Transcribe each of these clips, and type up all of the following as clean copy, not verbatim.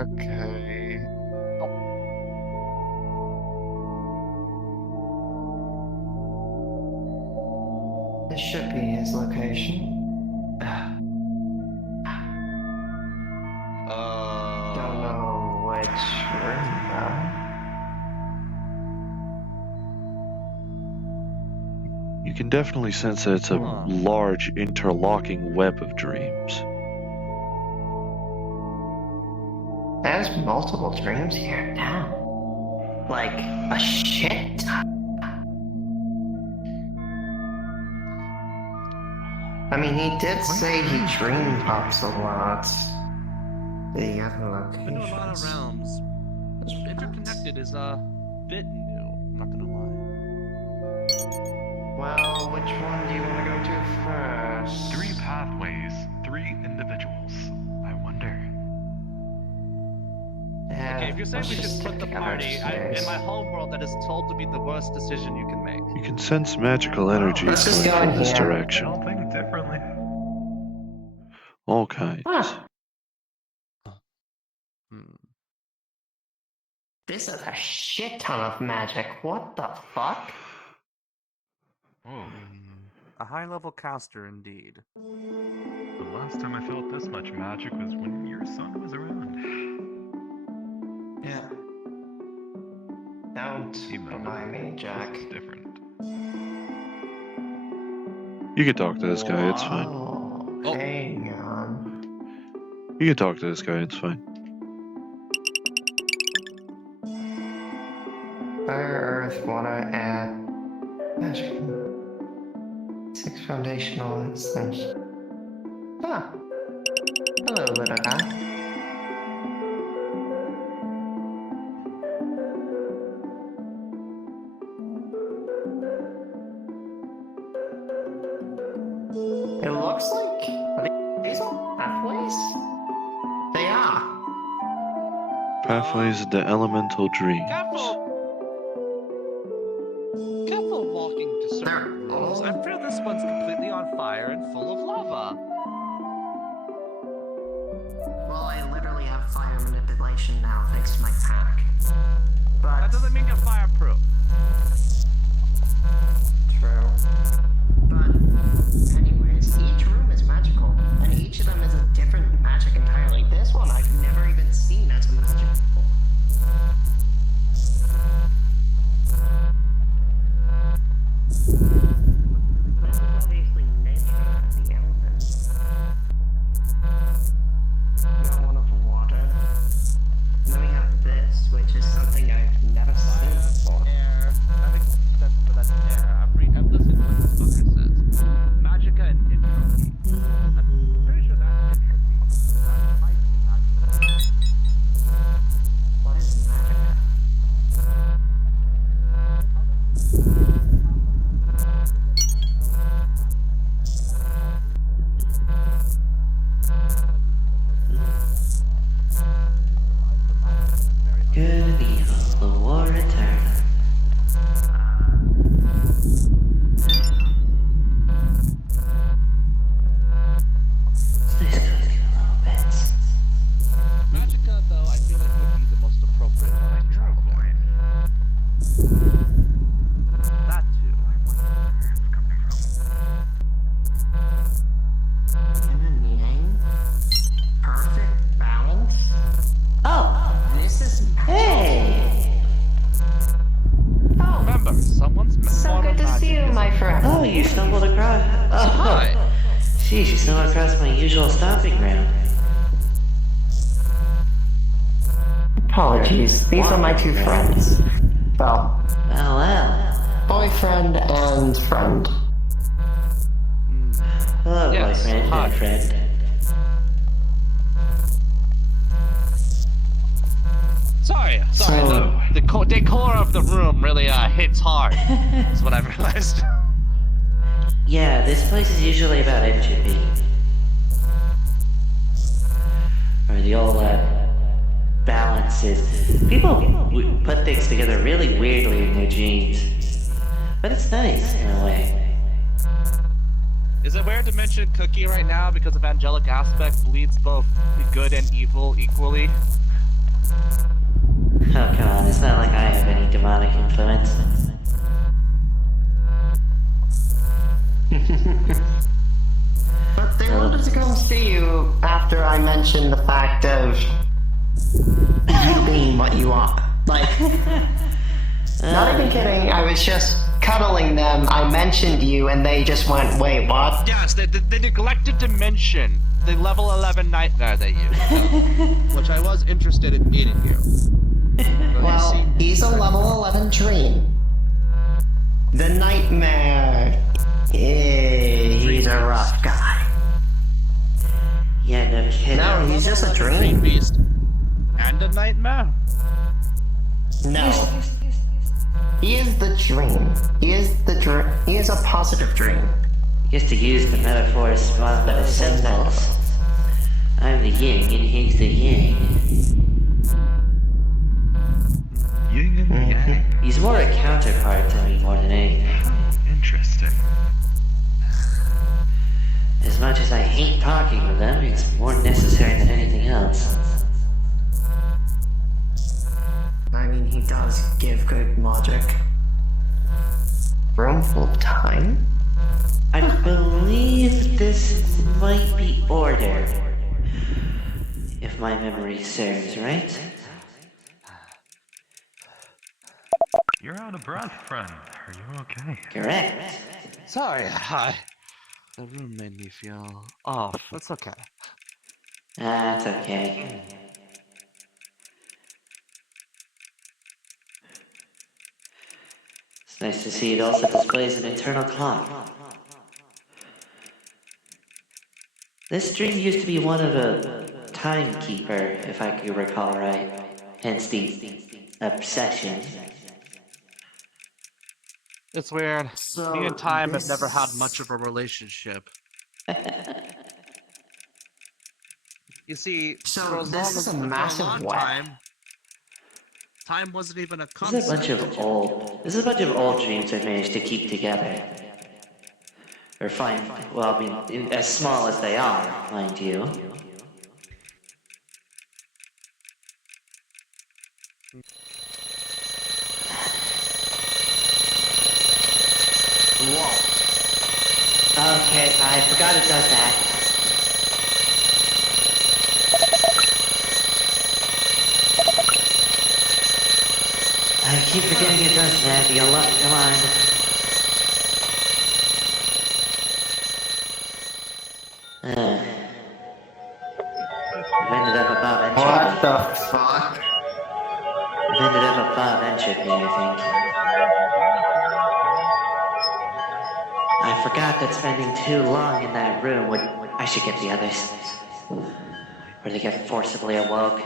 Okay. This should be his location. Don't know which room though. You can definitely sense that it's a large interlocking web of dreams. There's multiple dreams here now. Like a shit ton. I mean, he did say he dream pops a lot. The other locations. Been to a lot of realms. Interconnected is a bit new. I'm not gonna lie. Well, which one do you want to go to first? 3 pathways, 3 individuals. I wonder. Yeah, Okay, if you're saying we should split the party, in my homeworld that is told to be the worst decision you can make. You can sense magical energy Let's just coming go from in this here. I direction. don't think differently. All kinds. Huh. This is a shit ton of magic. What the fuck? Whoa. A high-level caster, indeed. The last time I felt this much magic was when your son was around. Yeah. Don't Even remind me, Jack. It's different. You can talk to this guy, it's fine. Oh, hang on. You can talk to this guy, it's fine. Fire, earth, water, air, magic. 6 foundational instants. Ah. Hello, little guy. It looks like... Are these all pathways? They are. Pathways of the elemental dreams. Careful walking to certain They're rooms. all- I'm sure this one's completely on fire and full of lava. Well, I literally have fire manipulation now thanks to my pack. But... That doesn't mean you're fireproof. True. But, anyways, each room is magical, and each of them is a different magic entirely. This one I've never even seen as a magic before. This is obviously nature of the elements. Got one of water. And then we have this, which is something I've never seen before. Air. That makes sense for that air. I'm listening to what this book says. Magicka and entropy. I'm pretty sure that's entropy. That might be magicka. What is magic? Good and evil, the war eternal. Nice cooking a little bit. Magicka, though, I feel like would be the most appropriate one. I You're a boy. That too. Yin and yang. Perfect balance. Oh, This is hey! Oh, Remember, someone's so good to see you, my friend. Oh, you stumbled across. Oh, Hi. Geez, you stumbled across my usual stomping ground. Apologies, these are my two friends. Well, Well. boyfriend and friend. Hello, Yes, boyfriend hi. and friend. Sorry. So- The decor of the room really hits hard. That's what I've realized. Yeah, this place is usually about entropy. Or the old balances. People put things together really weirdly in their dreams. But it's nice in a way. Is it weird to mention Cookie right now because of angelic aspect bleeds both good and evil equally? Oh, come on, it's not like I have any demonic influence. But they wanted to come see you after I mentioned the fact of you being what you are. Like, not even kidding, I was just cuddling them, I mentioned you, and they just went, wait, what? Yes, they neglected to mention the level 11 nightmare they used. Which I was interested in meeting you. But Well, he's a level 11 dream. The nightmare. He's a rough guy. Yeah, no kidding. No, he's just a dream. beast. And a nightmare? No. He is the dream. He is a positive dream. Just to use the metaphors rather than symbols. I'm the yin and he's the yang. Yin and yang. He's more a counterpart to me more than anything. Interesting. As much as I hate talking with them, it's more necessary than anything else. I mean, he does give good logic. Room full of time? I believe this might be order. If my memory serves, right? You're out of breath, friend. Are you okay? Correct. Sorry, the room made me feel off. That's okay. That's okay. It's nice to see it also displays an internal clock. This dream used to be one of a timekeeper, if I could recall right. Hence the obsession. It's weird. So, Me and time have this- never had much of a relationship. You see, So for as this long is as a for massive long web. time wasn't even a This concept. is a bunch of old dreams I managed to keep together. Or find, well, I mean, as small as they are, mind you. Whoa. Okay, I forgot it does that. I keep forgetting it does that. You'll come on. We've ended up above entropy. What the fuck? We've ended up above entropy, I think. I forgot that spending too long in that room would... I should get the others. Or they get forcibly awoke.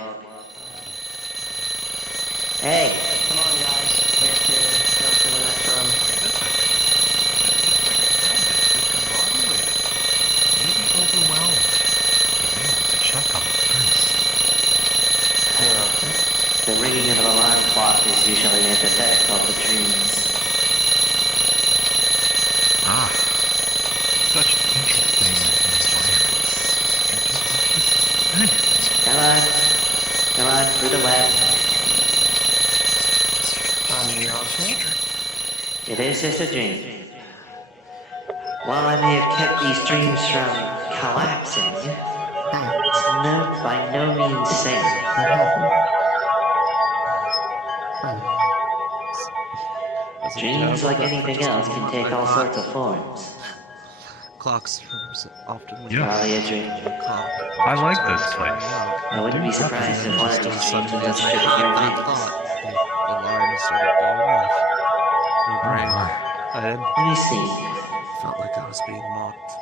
Hey! Come on, guys. We have to go to the next room. Wait a second. It looks like a sound is discombobulated. Maybe overwhelmed. You may want to check on it first. The ringing of an alarm clock is usually antithetical to dreams. Ah, such interesting environments. Come on, through the web. It is just a dream. While I may have kept these dreams from collapsing, it's by no means safe. Dreams, like anything else, can take all sorts of forms. Clocks often when Yes. Probably a dream. clock. I like this place. I wouldn't be surprised if one of these dreams ends up stripping your wings. The alarm started going off. My brain. I didn't Let me see. felt like I was being mocked.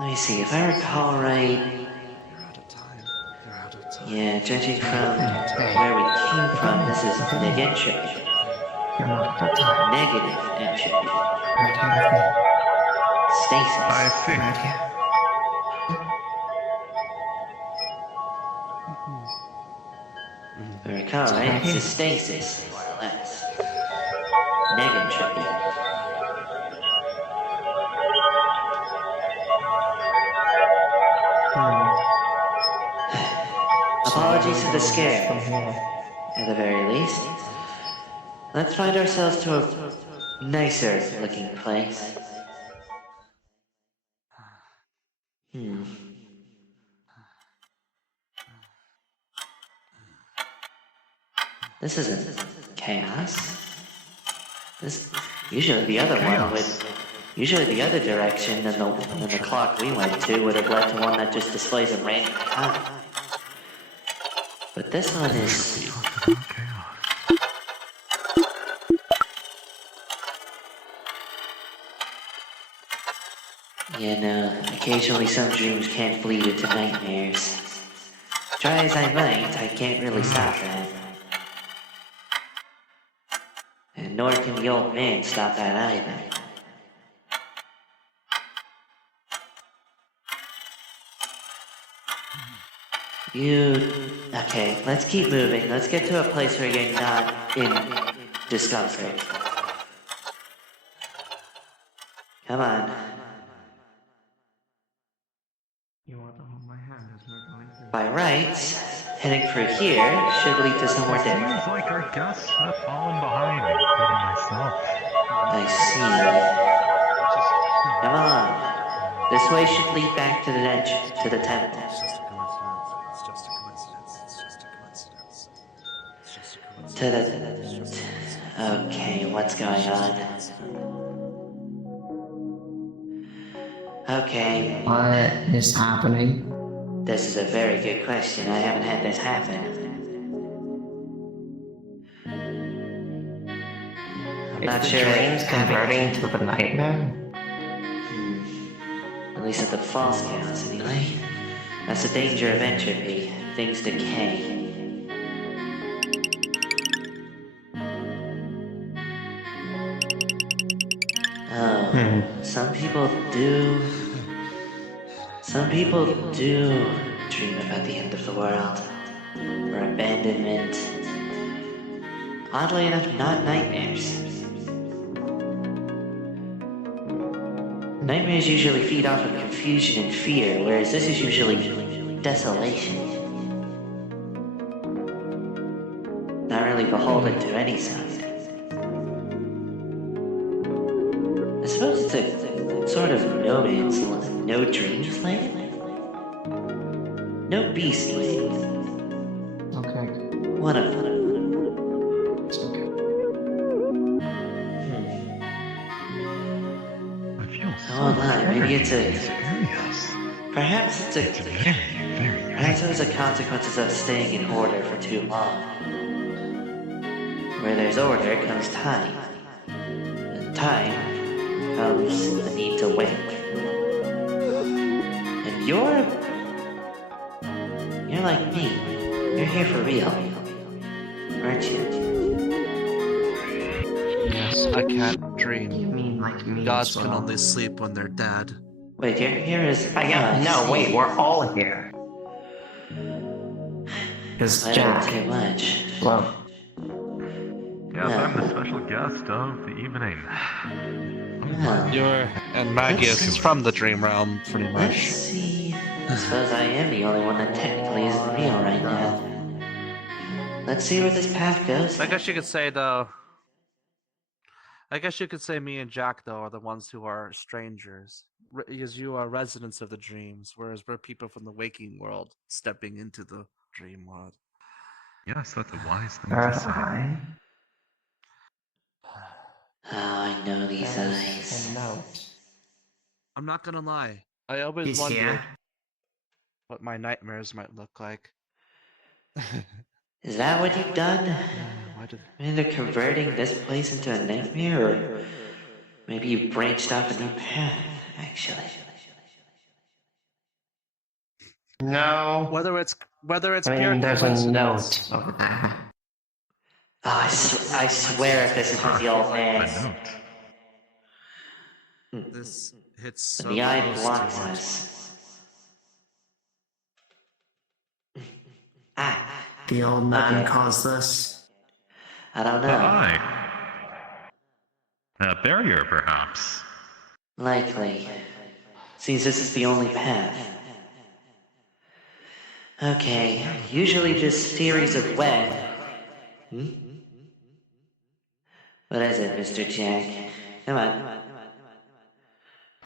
Let me see. If I recall right, You're out of time. You're out of time. yeah, judging from where we came from, this is entropy. Negative entropy. Stasis. I think. If I recall right, this is stasis, more or less. Negentropy. apologies for the From scare, here. at the very least. Let's find ourselves to a nicer looking place. This isn't chaos. This usually the other one would. Usually the other direction than the clock we went to would have led to one that just displays a random time. But this one is. You know, occasionally some dreams can bleed into nightmares. Try as I might, I can't really stop that. And nor can the old man stop that either. Okay, let's keep moving. Let's get to a place where you're not in discomfort. Come on. You want to hold my hand as we're going through? By rights, heading through here should lead to somewhere different. Seems like our guests have fallen behind, including myself. I see. Come on. This way should lead back to the entrance, to the temple. It's just a coincidence. It's just a coincidence. It's just a coincidence. It's just a coincidence. Okay, what's going on? Okay, What is happening? this is a very good question. I haven't had this happen. I'm not Is sure. the dreams having- converting to the nightmare? At least at the false chaos, anyway. That's the danger of entropy. Things decay. Oh, some people do dream about the end of the world. Or abandonment. Oddly enough, not nightmares. Nightmares usually feed off of confusion and fear, whereas this is usually desolation. Not really beholden to any side. I suppose it's a sort of no man's land, no dreams land? No beast land. Okay. One of them. It's okay. I feel I won't lie, maybe it's a... Serious. Perhaps it's a... Very, very Perhaps it was the consequences of staying in order for too long. Where there's order comes time. And time comes the need to wait. And you're like me. You're here for real. Aren't you? Yes, I can't dream. You mean like me? Gods as can well? only sleep when they're dead. Wait, you're here as... No, wait, we're all here. Because I don't too Jack, much. well, Yes, I'm the special guest of the evening. Well, You're and Magius is from the dream realm, pretty let's much. see. I suppose I am the only one that technically isn't real right now. Let's see where this path goes. I guess you could say though. I guess you could say me and Jack though are the ones who are strangers, because you are residents of the dreams, whereas we're people from the waking world stepping into the dream world. Yes, that's a wise thing to Earth say. Eye. Oh, I know these eyes. A note. I'm not gonna lie. I always He's wondered here. what my nightmares might look like. Is that what you've done? Why did... Either converting this place into a nightmare, or maybe you branched off a new path, actually. No. Whether it's I pure mean, there's a coincidence- note over there. Oh, I swear if this isn't the old A man. note. This hits so The eye close to blocks what- us. Ah, The old man Okay. caused this. I don't know. Aye. A barrier, perhaps. Likely. Seems this is the only path. Okay, usually this series of web. What is it, Mr. Jack? Come on.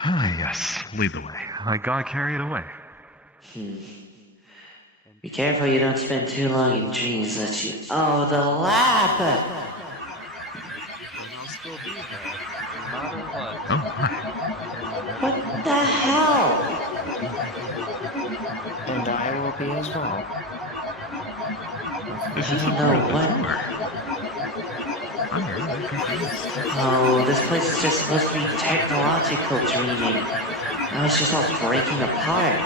Ah, yes. Lead the way. I got carried away. Be careful you don't spend too long in dreams that you... Oh, the lab! And I'll still be there, no matter what. Oh, my. What the hell? And I will be as well. Is this a I don't know private what- tour? I'm really confused. Oh, this place is just supposed to be technological dreaming. Now it's just all breaking apart.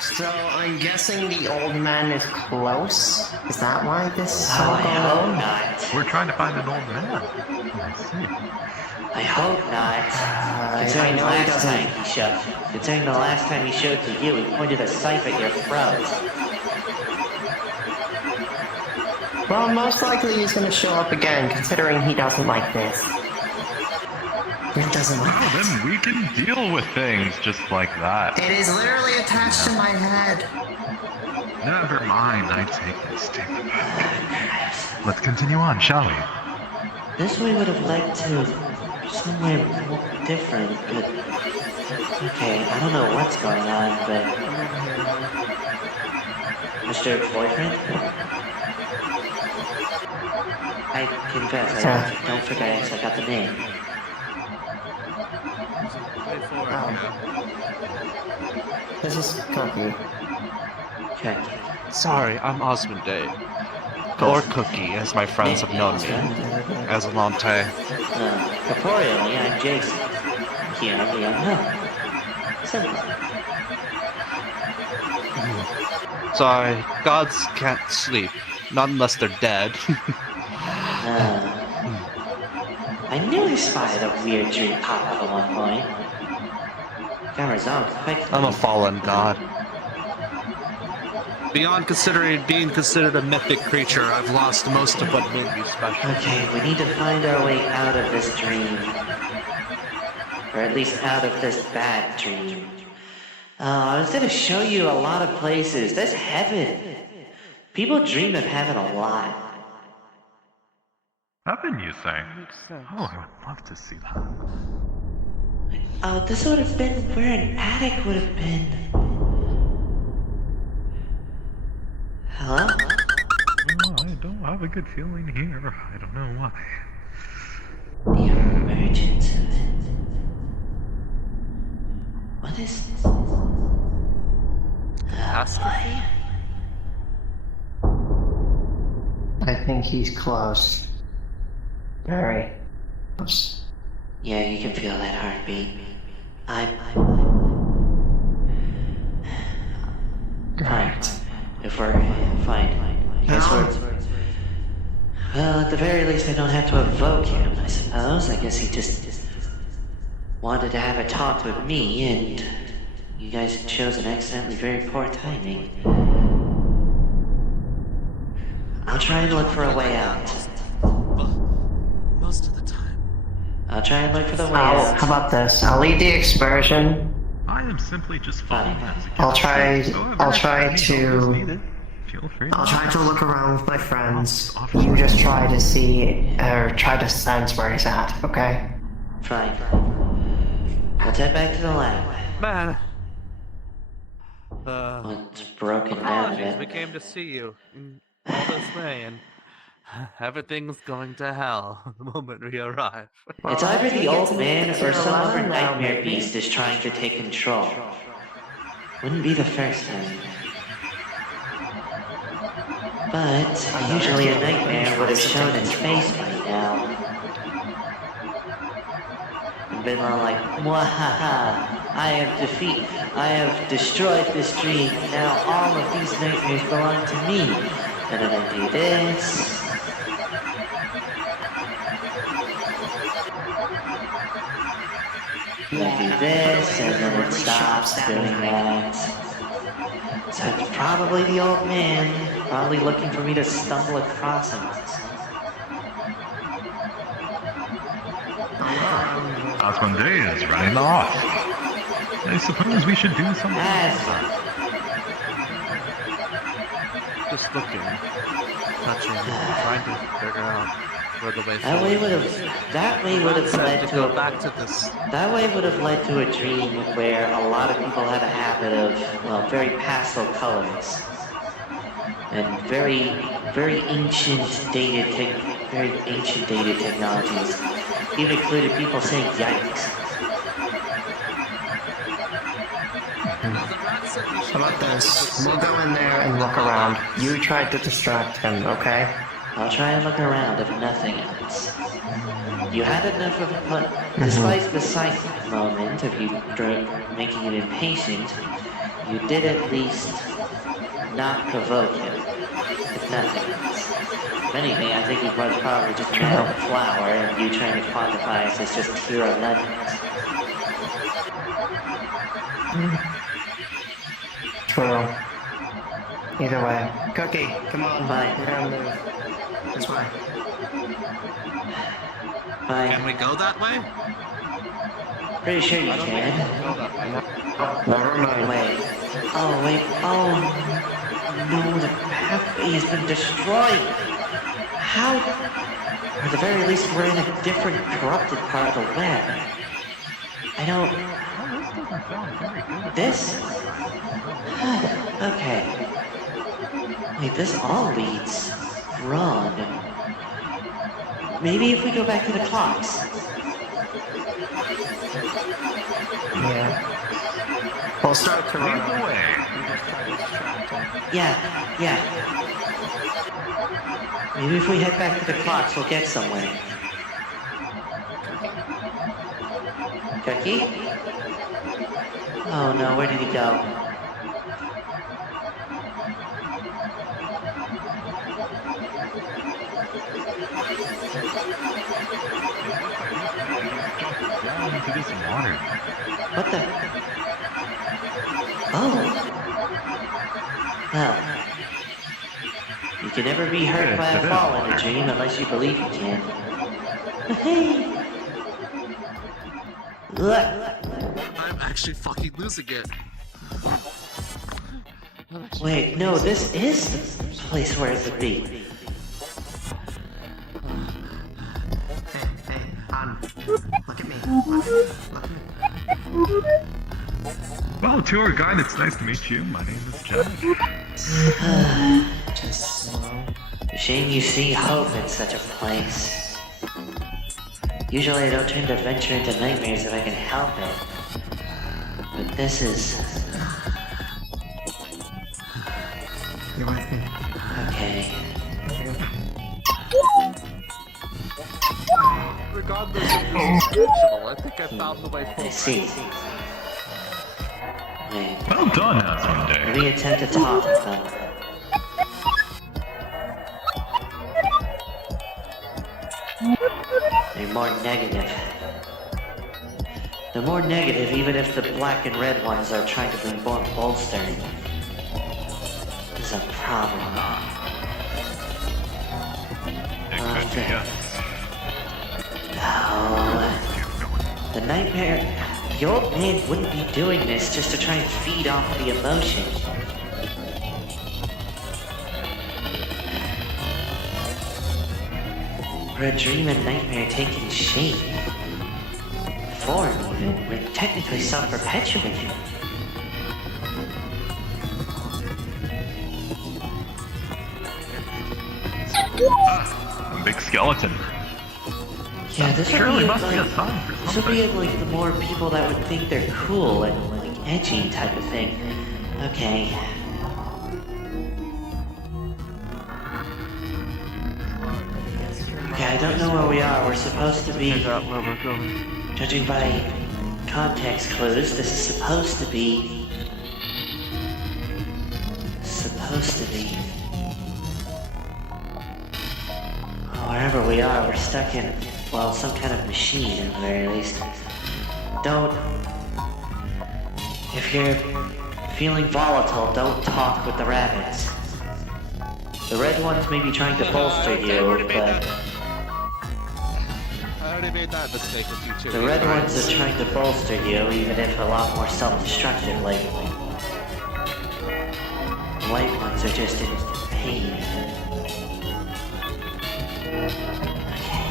So I'm guessing the old man is close? Is that why this is Oh, so I going hope on? not. We're trying to find an old man. I see. I hope not. I Considering know he doesn't. Considering the last time he showed to you, he pointed a knife at your throat. Well, most likely he's gonna show up again, considering he doesn't like this. He doesn't like Well, this. then we can deal with things just like that. It is literally attached to my head. Never mind, I take this statement back. Let's continue on, shall we? This way would have led to somewhere more different, but... Okay, I don't know what's going on, but... Mr. Boyfriend? I confess, I don't think I actually got the name. Oh. This is Cookie. Okay. Sorry, I'm Azmundai. Or Cookie, as my friends have known me. As a long time. Corporeally, I'm Jason. Here, I'm the unknown. Simple. Sorry, gods can't sleep. Not unless they're dead. I knew I spotted a weird dream pop up at one point. Got resolved quickly. I'm a fallen god. Beyond being considered a mythic creature, I've lost most of what made me special. Okay, we need to find our way out of this dream. Or at least out of this bad dream. I was gonna show you a lot of places. That's heaven. People dream of heaven a lot. Heaven, you say? Makes sense. Oh, I would love to see that. This would have been where an attic would have been. Hello? Oh, I don't have a good feeling here. I don't know why. The emergence of it. What is this? Catastrophe? I think he's close. Very close. Yeah, you can feel that heartbeat. Fine. If we're fine. I guess we're... Well, at the very least, I don't have to evoke him, I suppose. I guess he just wanted to have a talk with me, and you guys have chosen accidentally very poor timing. I'll try and look for a way out. Most of the time. I'll try and look for the way out. How about this? I'll lead the excursion. I am simply just following Fine. as a I'll guide. try. However, I'll try if any help is to. needed, feel free. I'll try to look around with my friends. You just try to see, or try to sense where he's at. Okay? Fine. Let's head back to the lab. Man. It's broken down a Apologies, we bit. came to see you in all this way, and everything's going to hell the moment we arrive. It's either the old man or some other nightmare beast is trying to take control. Wouldn't be the first time. But usually a nightmare would have shown its face by now. And been all like, "Mwahaha! I have destroyed this dream. Now all of these nightmares belong to me." And then I do this. I do this, and then it stops doing that. So it's probably the old man, probably looking for me to stumble across him. Azmundai is running off. I suppose we should do something. Asmund. Just looking, touching, trying to figure out where the way That way would have led to to go a back to this. That way would have led to a dream where a lot of people had a habit of, well, very pastel colors and very ancient dated technologies. Even included people saying yikes. How about this? We'll go in there and look around. You try to distract him, okay? I'll try and look around if nothing else. You had enough of fun. Despite the sight moment of you making it impatient, you did at least not provoke him, if nothing else. If anything, I think he was probably just mad at the flower and you trying to quantify it as just pure lemons. True. Either way. Cookie, come on. Fine. We're gonna move. This way. Can Fine. we go that way? Pretty sure you can. Go that way. Never mind. Wait. Oh, wait. Oh. No, the pathway has been destroyed. How? Or at the very least, we're in a different corrupted part of the web. I don't... This? Okay. Wait, this all leads wrong. Maybe if we go back to the clocks. Yeah. We'll start to run. Lead the way. Yeah. Maybe if we head back to the clocks, we'll get somewhere. Cookie? Oh no, where did he go? Down into this water. What the? Oh. Well. You can never be hurt by a fall in a dream unless you believe you can. Look. I'm actually fucking losing it. Wait, no, this is the place where it would be. Hey, look at me. Look at me. Well, tour guide, it's nice to meet you. My name is Jack. Just slow. Shame you see hope in such a place. Usually I don't tend to venture into nightmares if I can help it. But this is... You with me? okay. Regardless of this fictional, I think I found the way I forward. see. Wait, Well done, Azmundai. let me attempt to talk with them. They're more negative. They're more negative even if the black and red ones are trying to be more bolstering. This is a problem. It could be us. Oh, the nightmare... The old man wouldn't be doing this just to try and feed off the emotion. We're a dream and nightmare taking shape. Form, even. We're technically self-perpetuating. A big skeleton. Yeah, this would Surely be must be a like... sign for This would be something. like the more people that would think they're cool and like edgy type of thing. Okay. Okay, I don't know where we are. We're supposed to be... Figure out where we're going. Judging by context clues, this is supposed to be... Wherever we are, we're stuck in, well, some kind of machine at the very least. Don't... If you're feeling volatile, don't talk with the rabbits. The red ones may be trying to bolster you, but... I already made that mistake with you too. The red ones are trying to bolster you, even if a lot more self-destructively. The white ones are just in pain. Okay.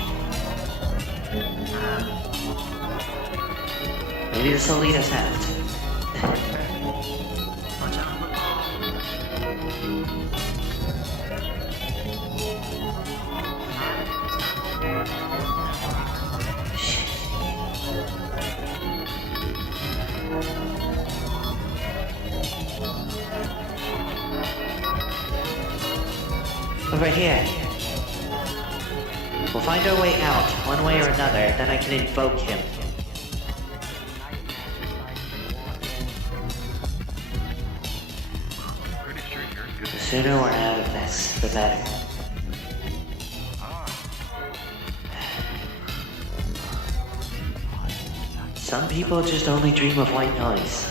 Maybe this will lead us out. Watch out on the ball. Over here. We'll find our way out, one way or another, then I can invoke him. Pretty sure you're good. The sooner we're out of this, the better. Some people just only dream of white noise.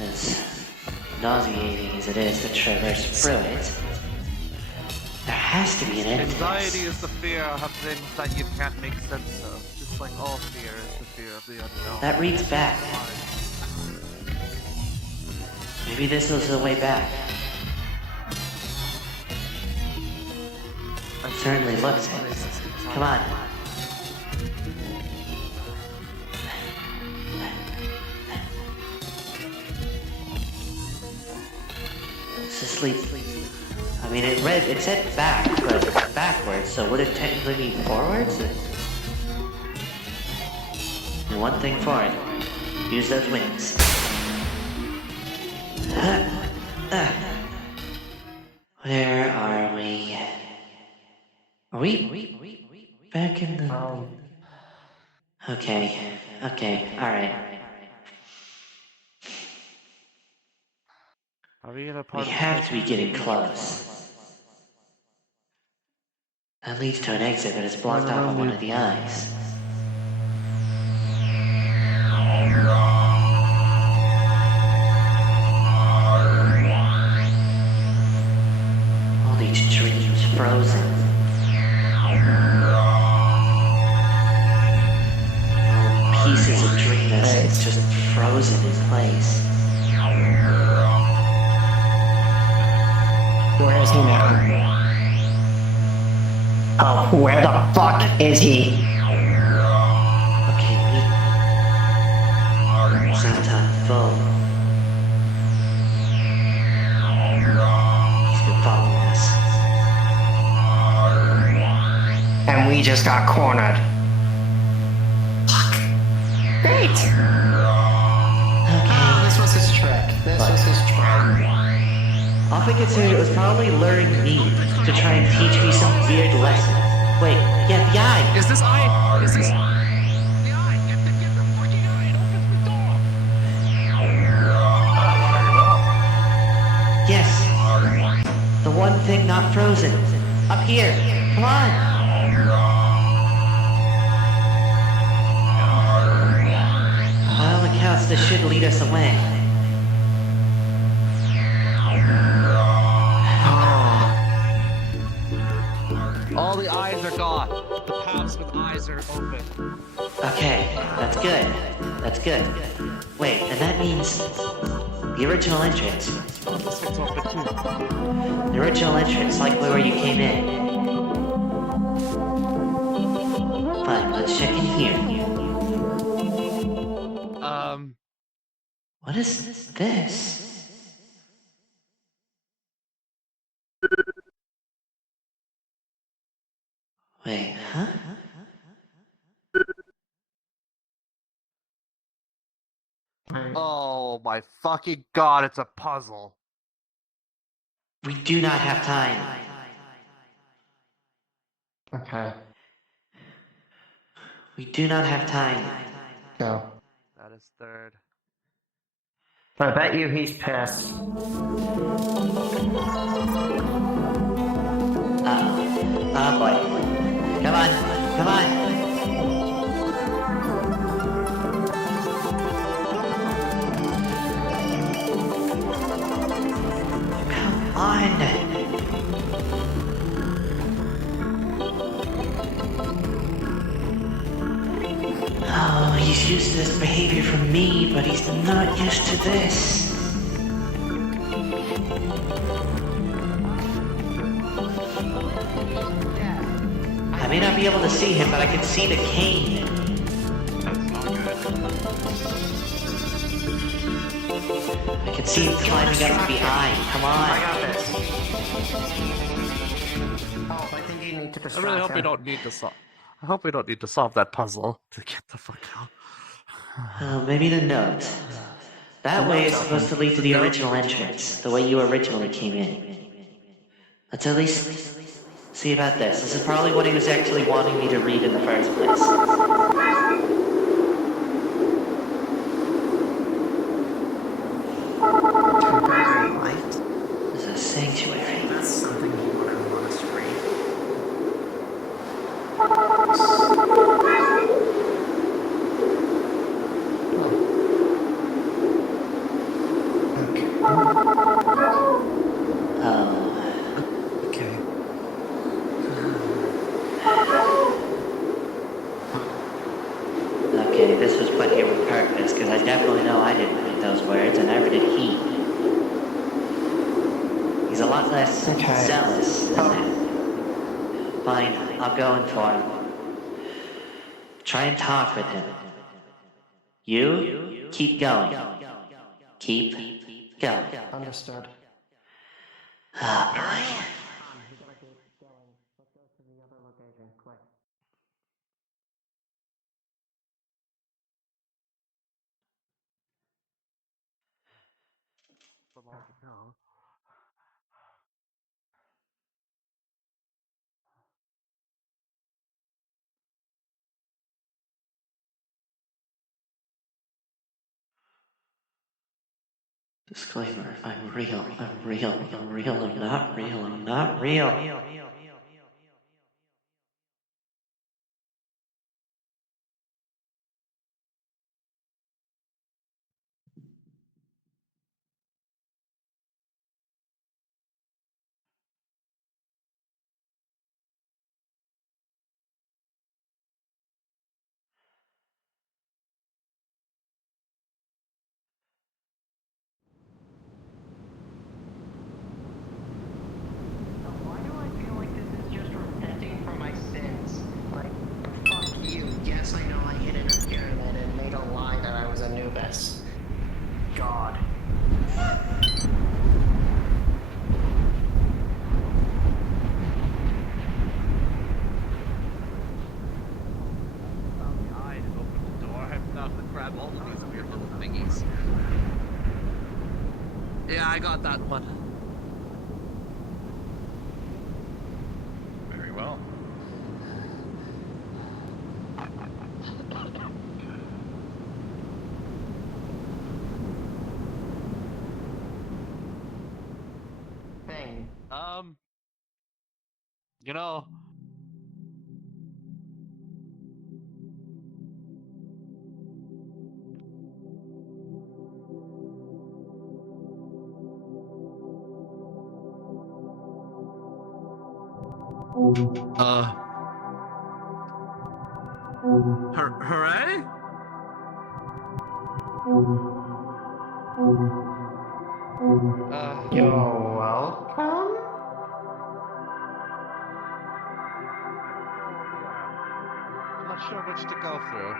As nauseating as it is to traverse through it, there has to be an end to Anxiety this. is the fear of things that you can't make sense of. Just like all fear is the fear of the unknown. That reads back. Maybe this was the way back. It certainly looks it. Come on. It's asleep. I mean, it said back, but backwards, so would it technically mean forwards? And one thing forward. Use those wings. Where are we? Are we back in the... Okay, alright. Are we in a We part have to be getting close. That leads to an exit, but it's blocked off on one of the eyes. All these dreams frozen. All pieces of dreamness, it's just frozen in place. Where is he now? Oh, where the fuck is he? Okay, it's not time full. He's been following us. And we just got cornered. Fuck. Great! Okay. This was his trick. This was his trick. All we considered it was probably luring me to try and teach me some weird lesson. Wait, yeah, the eye! Is this eye? Is this... The eye! Get the fucking eye! It opens the door! Yes! The one thing not frozen. Up here! Come on! By all accounts, this should lead us away. All the eyes are gone. The paths with eyes are open. Okay, that's good. That's good. Wait, and that means the original entrance. This one's open too. The original entrance, like where you came in. Fine, let's check in here. What is this? Wait, huh? Oh my fucking god, it's a puzzle. We do not have time. Okay, We do not have time. go. That is third. I bet you he's pissed. Uh-oh. Oh boy. Come on. Come on. Come on. He's used to this behavior from me, but he's not used to this. I may not be able to see him, but I can see the cane. That's not good. I can see him climbing up behind. Come I on. got this. Oh, I think you need to I distract really hope we him. don't need to solve. I hope we don't need to solve that puzzle to get the fuck out. Maybe the note. That way is supposed to lead to the original entrance, the way you originally came in. Let's at least see about this. This is probably what he was actually wanting me to read in the first place. Temporary light. This is a sanctuary. That's something you wouldn't want us to read. Okay. Oh, Okay. okay, this was put here with purpose, because I definitely know I didn't write those words, and neither did he. He's a lot less Okay. zealous than that. Fine, I'll go inform him. Try and talk with him. You, keep going. Keep going. Understood. Oh boy. Disclaimer, I'm real, I'm real, I'm real, I'm not real, I'm not real. Why do I feel like this is just repenting for my sins? Like, fuck you. Yes, I know I hid in a pyramid and made a lie that I was Anubis. God. I opened the door. I found to grab all of these weird little thingies. Yeah, I got that one. Very well. Thing. You know. Hooray? You're welcome? I'm not sure which to go through.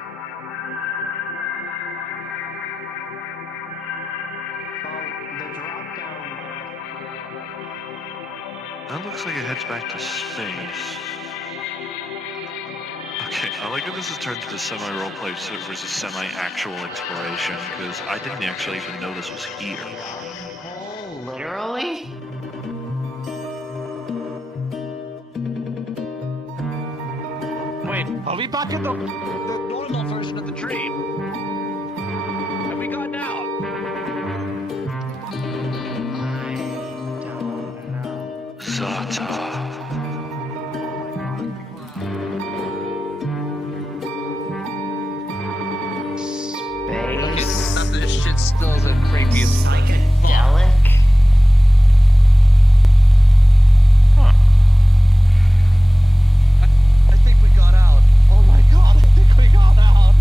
Well, the drop down. That looks like it heads back to space. Okay, I like that this has turned to the semi-roleplay versus semi-actual exploration, because I didn't actually even know this was here. Oh, literally? Wait, are we back in the normal version of the dream? Have we gotten out? I don't know. Zata. Space. That this shit still is a creepy as Psychedelic? I think we got out. Oh my god, I think we got out.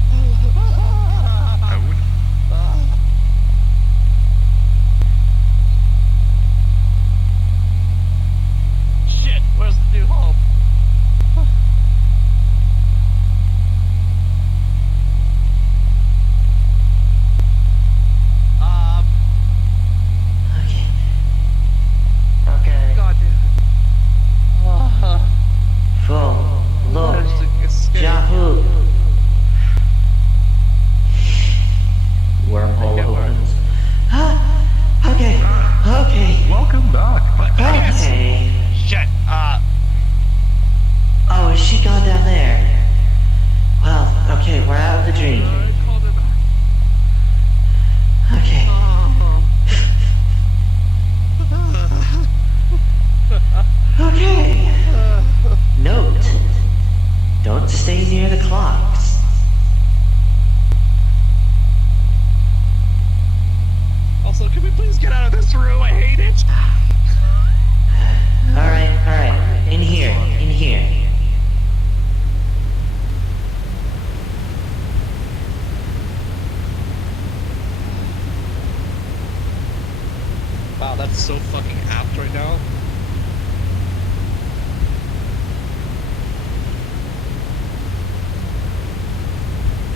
It's so fucking apt right now.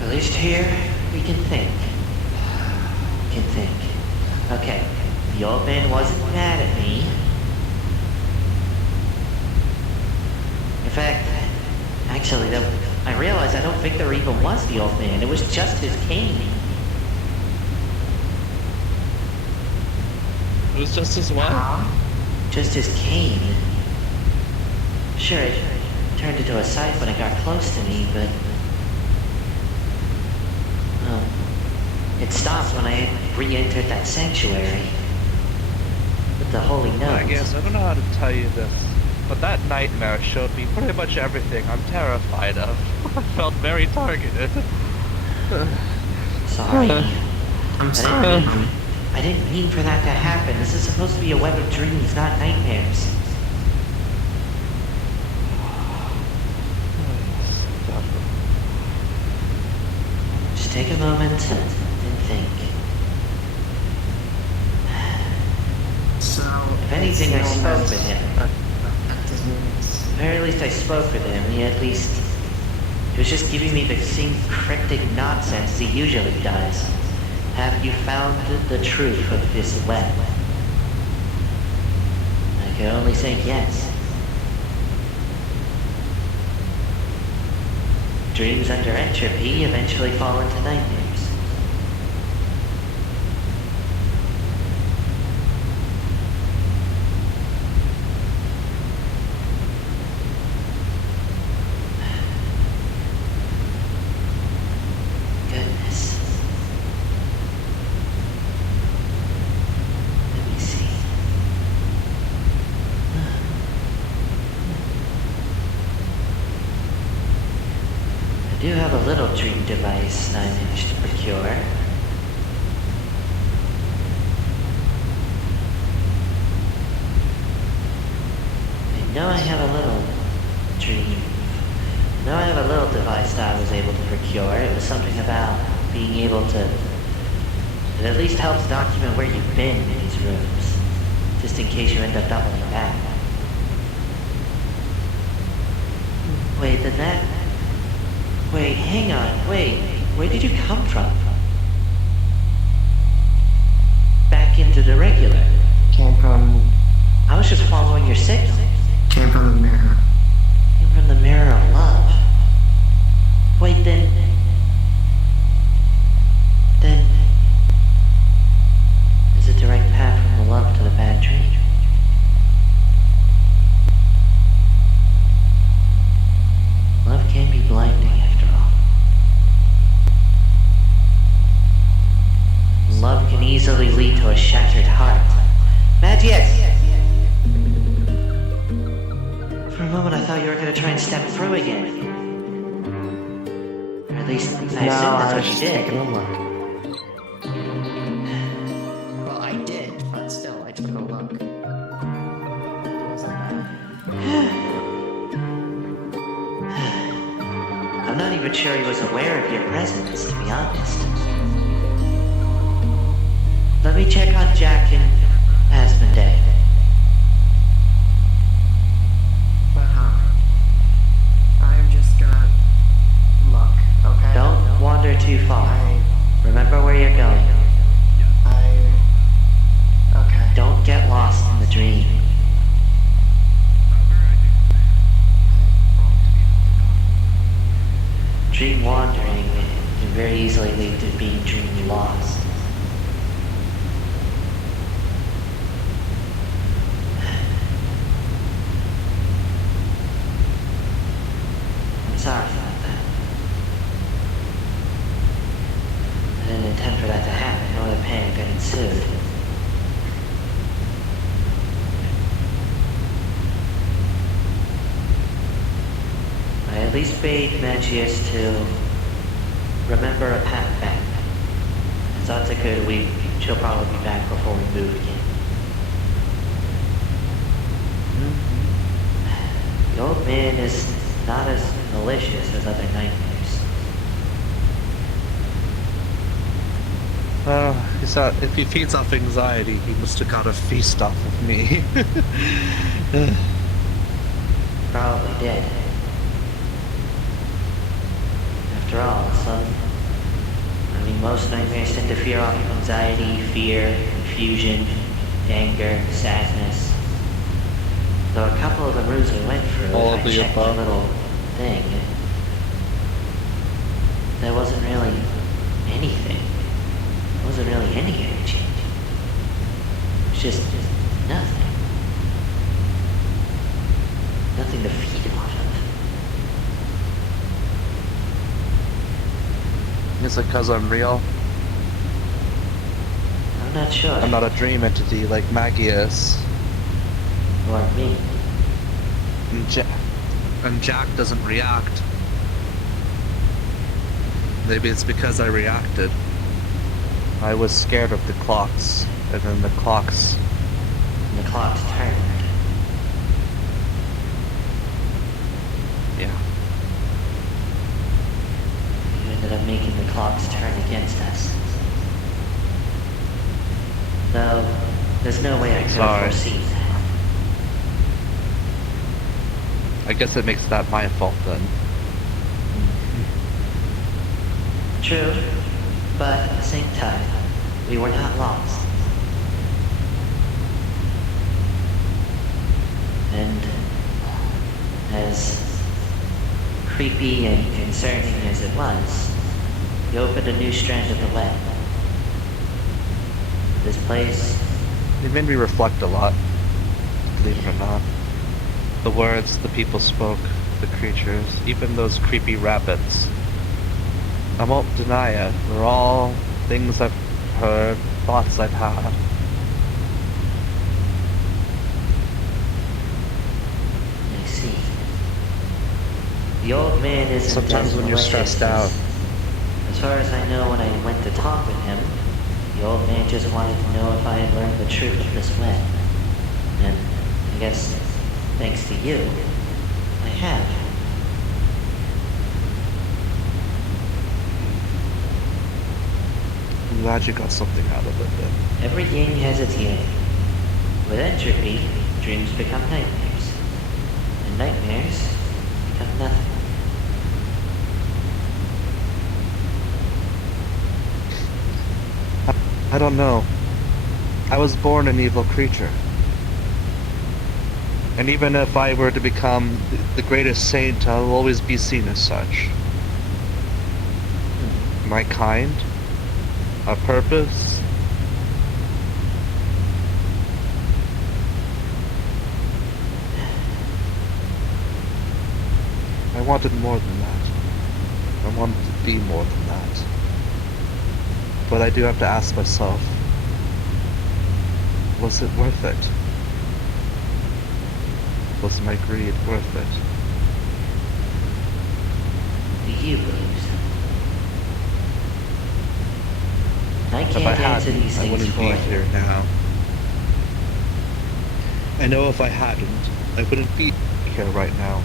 At least here, we can think. We can think. Okay, the old man wasn't mad at me. In fact, actually, I realized I don't think there even was the old man. It was just his cane. It was just as well. Just his cane. Sure, it turned into a sight when it got close to me, but... well, it stopped when I re-entered that sanctuary. With the holy notes. I guess I don't know how to tell you this, but that nightmare showed me pretty much everything I'm terrified of. I felt very targeted. Sorry. I'm sorry. I didn't mean for that to happen. This is supposed to be a web of dreams, not nightmares. Just take a moment and think. So, If anything, I spoke with him. At this moment. At the very least, I spoke with him. He at least... he was just giving me the same cryptic nonsense he usually does. Have you found the truth of this web? I could only say yes. Dreams under entropy eventually fall into nightmares. Goodness. Let me see. I do have a little dream device I managed to procure. I know I have a little dream. I know I have a little device that I was able to procure. It was something about being able to... it at least helps document where you've been in these rooms. Just in case you end up doubling back. Wait, then that... wait, hang on, wait. Where did you come from? Back into the regular. Came from I was just following your signal. the mirror. Came from the mirror of love. Wait, then... there's a direct path from the love to the bad dream. Love can be blinding after all. Love can easily lead to a shattered heart. Magius! For a moment I thought you were gonna try and step through again. Or at least, I assume that's what you just did. taking a look. Well, I did, but still, I took a look. It wasn't bad. I'm not even sure he was aware of your presence, to be honest. Let me check on Jack and Azmundai. I'm just gonna look, okay? Don't wander too far. Remember where you're going. Okay. Don't get lost in the dream. Dream wandering can very easily lead to being dream lost. I'm sorry about that. I didn't intend for that to happen, nor the panic that ensued. I at least bade Magius to remember a path back. As odds are good, she'll probably be back before we move again. The old man is not as malicious as other nightmares. He if he feeds off anxiety, he must have got a feast off of me. Probably did. After all, most nightmares tend to feed off anxiety, fear, confusion, anger, sadness. Though a couple of the rooms we went through, All if of I the checked the above. little thing, there wasn't really anything. There wasn't really any energy. It was just nothing. Nothing to feed off of. Is it because I'm real? I'm not sure. I'm not a dream entity like Magius. Or me. And Jack doesn't react. Maybe it's because I reacted. I was scared of the clocks, and then the clocks... And the clocks turned. Yeah. You ended up making the clocks turn against us. Though, there's no way I could have Sorry. foreseen that. I guess it makes that my fault then. True, but at the same time, we were not lost. And as creepy and concerning as it was, you opened a new strand of the web. This place, It made me reflect a lot, believe it or not. The words the people spoke, the creatures, even those creepy rabbits. I won't deny it. They're all things I've heard, thoughts I've had. I see. The old man isn't Sometimes as when you're malicious stressed out. As far as I know, when I went to talk with him, the old man just wanted to know if I had learned the truth of this web. And I guess, thanks to you, I have. I'm glad you got something out of it then. Every yin has its yang. With entropy, dreams become nightmares. And nightmares become nothing. I don't know. I was born an evil creature. And even if I were to become the greatest saint, I'll always be seen as such. My kind? A purpose? I wanted more than that. I wanted to be more than that. But I do have to ask myself, was it worth it? Was my greed worth it? Do you believe so? I If I can't answer hadn't, these I things wouldn't for be you. here now. I know if I hadn't, I wouldn't be here right now.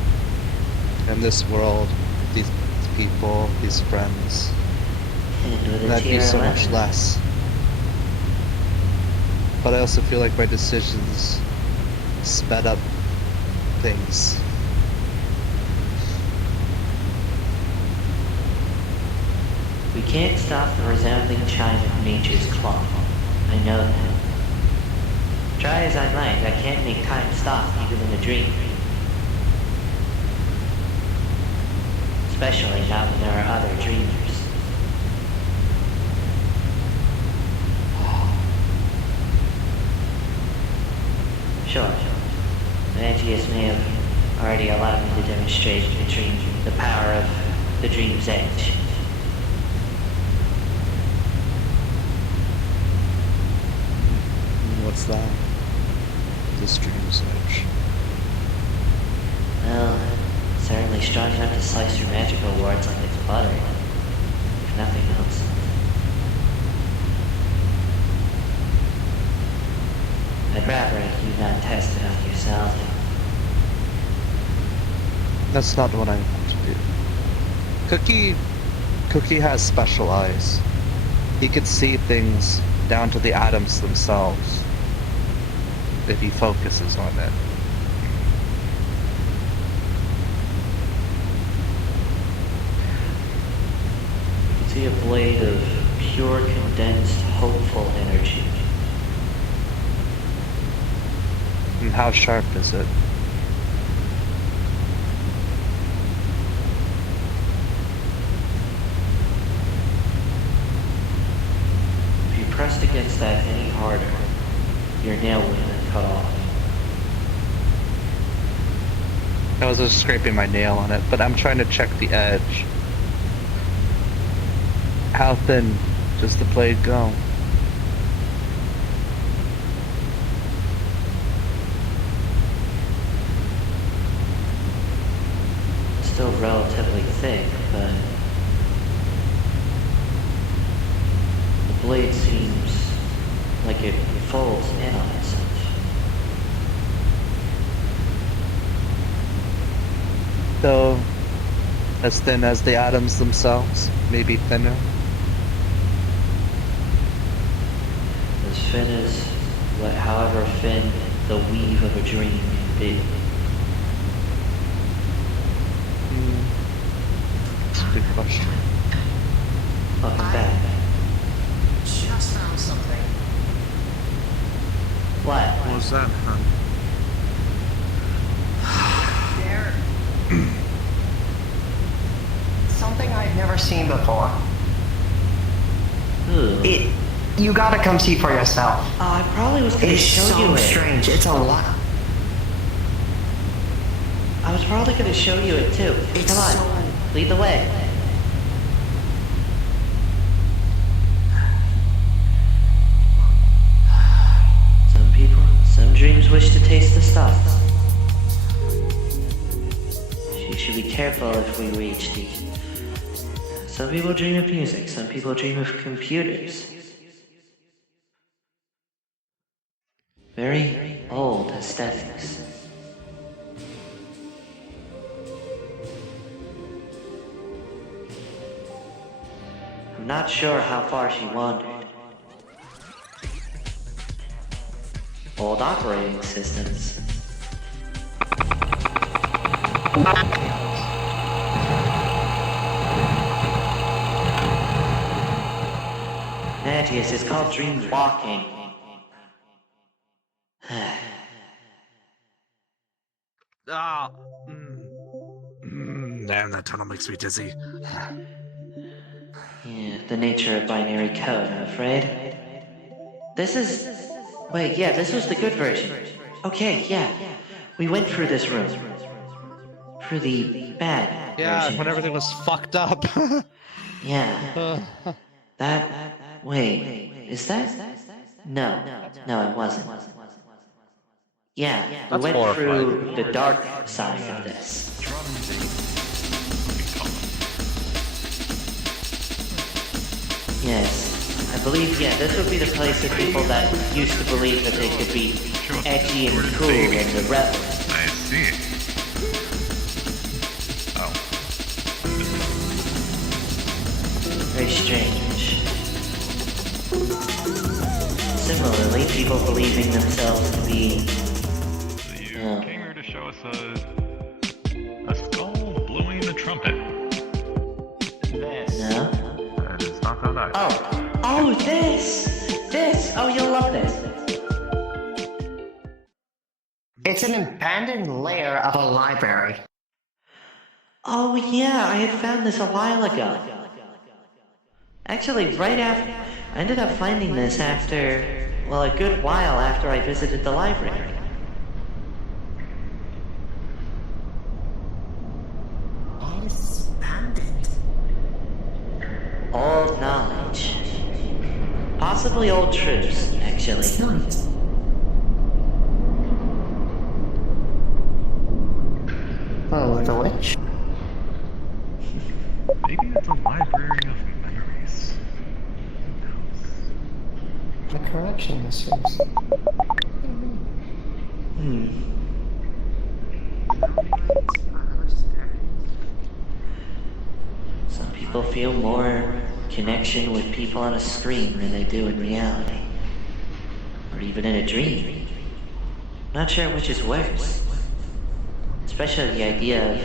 In this world, with these people, these friends. And with a That'd be tier so 11. much less. But I also feel like my decisions sped up things. We can't stop the resounding chime of nature's clock. I know that. Try as I might, I can't make time stop even in a dream. Especially not when there are other dreamers. Sure, Magius may have already allowed me to demonstrate the power of the dream's edge. What's that? This dream's edge. Well, certainly strong enough to slice through magical wards like it's butter. If nothing else. I'd rather you not test it on yourself. That's not what I want to do. Cookie has special eyes. He could see things down to the atoms themselves, if he focuses on it. You can see a blade of pure condensed hopeful energy. And how sharp is it? If you pressed against that any harder, your nail would have been cut off. I was just scraping my nail on it, but I'm trying to check the edge. How thin does the blade go? It's still relatively thick, but the blade seems like it folds in on itself. So, as thin as the atoms themselves? Maybe thinner? As thin as however thin the weave of a dream can be. That's a good question. Welcome back. Just found something. What? What was that, huh? There. Something I've never seen before. Ooh. You gotta come see for yourself. Oh, I probably was gonna It's show so you it. strange. It's a lot. I was probably gonna show you it too. It's Come on, so- lead the way. Some dreams wish to taste the stuff. You should be careful if we reach the... Some people dream of music, some people dream of computers. Very old aesthetics. I'm not sure how far she wandered. Old operating systems. Magius is called Dreamwalking. Ah! Damn, that tunnel makes me dizzy. Yeah, the nature of binary code, I'm afraid. This is... Wait, yeah, this was the good version. Okay, yeah. We went through this room. Through the bad Yeah, version. when everything was fucked up. Yeah. That... Wait, is that... No, it wasn't. Yeah, we That's went horrifying. through the dark side of this. Yes, I believe, yeah, this would be the place of people that used to believe that they could be edgy and cool and irreverent. I see. Oh. Very strange. Similarly, people believing themselves to be... So you Oh. came here to show us a skull blowing a trumpet. No? That is not how that. Oh, this! Oh, you'll love this. It's an abandoned layer of a library. Oh yeah, I had found this a while ago. Actually, right after... I ended up finding this after... Well, a good while after I visited the library. Old knowledge. Possibly old truths, actually. Oh, the witch? Maybe it's a library of memories. The correction machines. Some people feel more connection with people on a screen than they do in reality. Or even in a dream. Not sure which is worse. Especially the idea of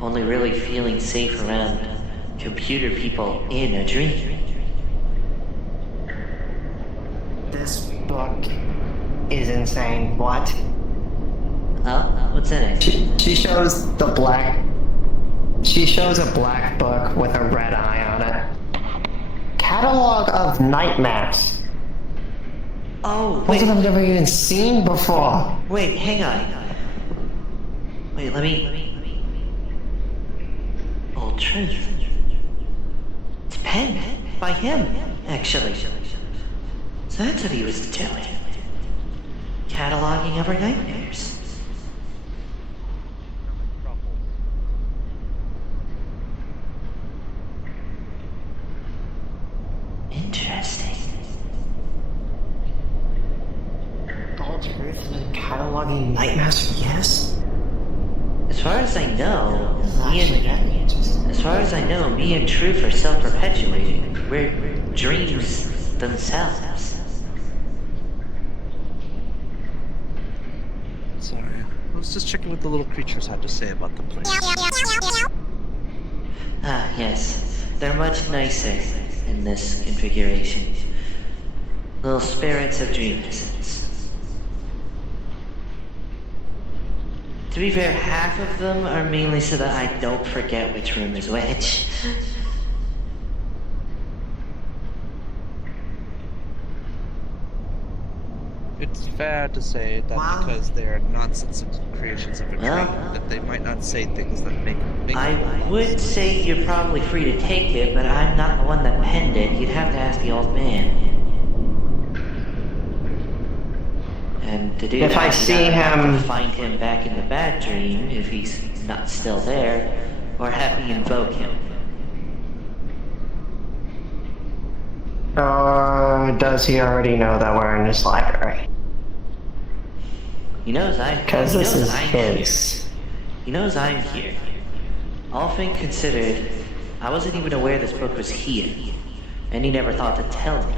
only really feeling safe around computer people in a dream. This book is insane. What? Oh, what's in it? She shows a black book with a red eye on it. Catalog of night maps. Oh, Those wait, I've never even seen before. wait, hang on. Wait, let me... Old Truth. It's penned by him, actually. So that's what he was doing. Cataloging of our nightmares. Interesting. Old Truth and cataloging nightmares? Yes. As far as I know, me and Truth are self-perpetuating. We're dreams themselves. Sorry. I was just checking what the little creatures had to say about the place. Ah, yes. They're much nicer in this configuration. Little spirits of dream essence. To be fair, half of them are mainly so that I don't forget which room is which. It's fair to say that because they are nonsensical creations of a dream, that they might not say things that make I would say you're probably free to take it, but I'm not the one that penned it. You'd have to ask the old man. And to do If that, I you'd see either have him- to find him back in the bad dream, if he's not still there, or have me invoke him. Or does he already know that we're in his library? He knows Because this is I'm his. here. He knows I'm here. All things considered, I wasn't even aware this book was here, and he never thought to tell me.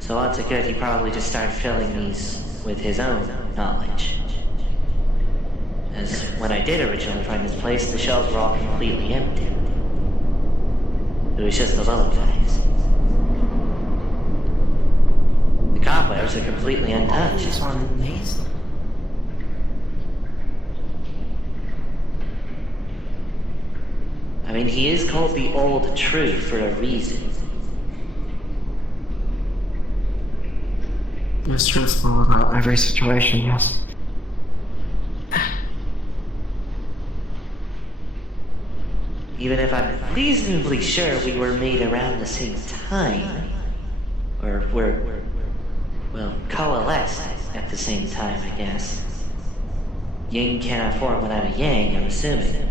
So odds are good he probably just started filling these with his own knowledge. As when I did originally find this place, the shelves were all completely empty. It was just the lullabies. The cobwebs are completely untouched. This one amazing. I mean, he is called the Old Truth for a reason. He's truthful about every situation, yes. Even if I'm reasonably sure we were made around the same time, or were, well, coalesced at the same time, I guess. Yin cannot form without a yang, I'm assuming.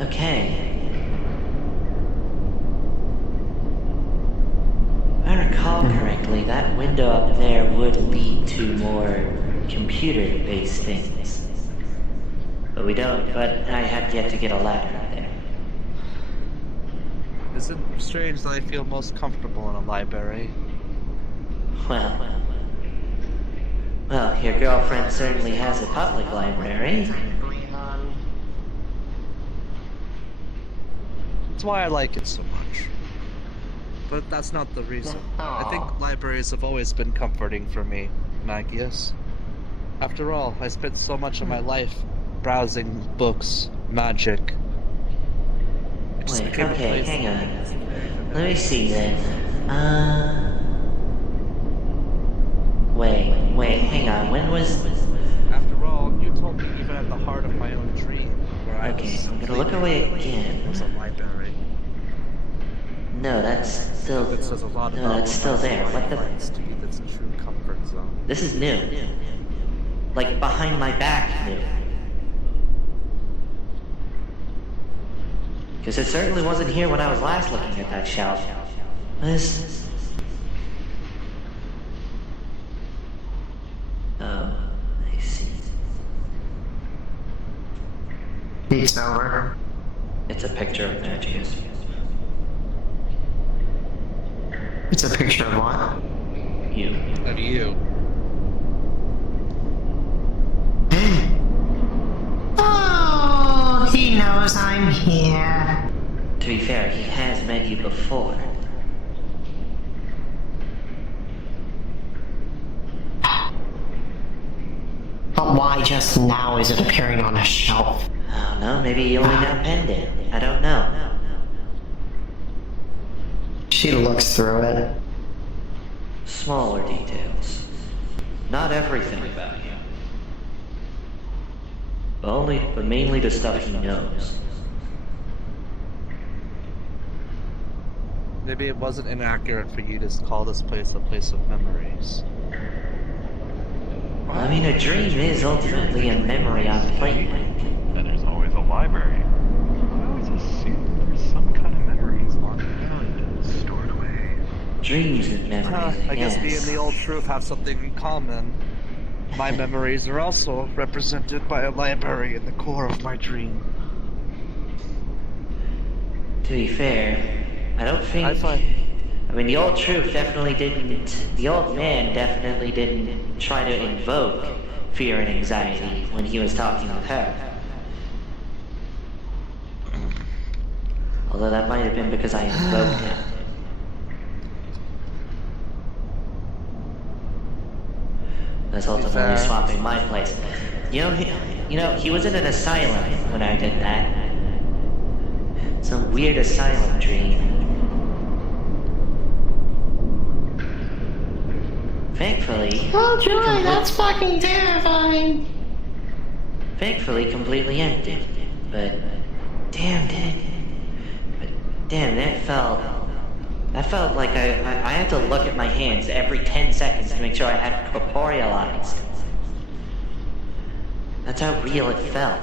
Okay. If I recall correctly, that window up there would lead to more computer-based things. But I have yet to get a ladder there. Is it strange that I feel most comfortable in a library? Well, your girlfriend certainly has a public library. That's why I like it so much. But that's not the reason. I think libraries have always been comforting for me, Magius. After all, I spent so much of my life browsing books, magic. It just Wait, became a okay, place- hang on. Let me see then. Wait, hang on. When was... After all, you told me even at the heart of my own dream, where I Okay, was I'm gonna look away again. was a library. No, that's still... That says a lot No, about that's still there. What the... It's to be its true comfort zone. This is new. Like, behind my back new. Because it certainly wasn't here when I was last looking at that shelf. This... Oh, I see. It's over. It's a picture of Magius. It's a picture of what? You. Of you. Oh, he knows I'm here. To be fair, he has met you before. But why just now is it appearing on a shelf? I don't know, maybe he only now penned it. I don't know. She looks through it. Smaller details. Not everything about you. But mainly the stuff he knows. Maybe it wasn't inaccurate for you to call this place a place of memories. Well, I mean, a dream is ultimately a memory on plate. And there's always a library. I always assume there's some kind of memories locked down, stored away. Dreams and memories, I guess me and the old truth have something in common. My memories are also represented by a library in the core of my dream. To be fair, I don't think... I mean, the old truth definitely didn't... The old man definitely didn't try to invoke fear and anxiety when he was talking with her. Although that might have been because I invoked him. That's ultimately swapping my place. He was in an asylum when I did that. Some weird asylum dream. Thankfully... Oh, Joy, that's fucking terrifying. Thankfully, completely empty. But... Damn, that felt... I felt like I had to look at my hands every 10 seconds to make sure I had it corporealized. That's how real it felt.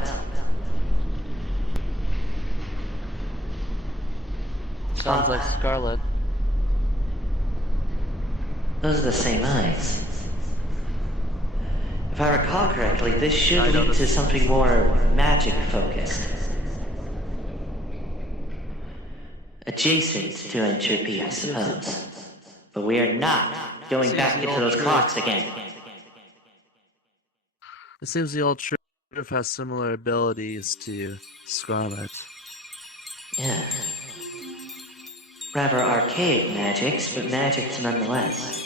Sounds like Scarlet. Those are the same eyes. If I recall correctly, this should lead to something more magic-focused. Adjacent to entropy, I suppose. But we are not going back into those clocks again. It seems the old truth has similar abilities to Scarlet. Yeah. Rather archaic magics, but magics nonetheless.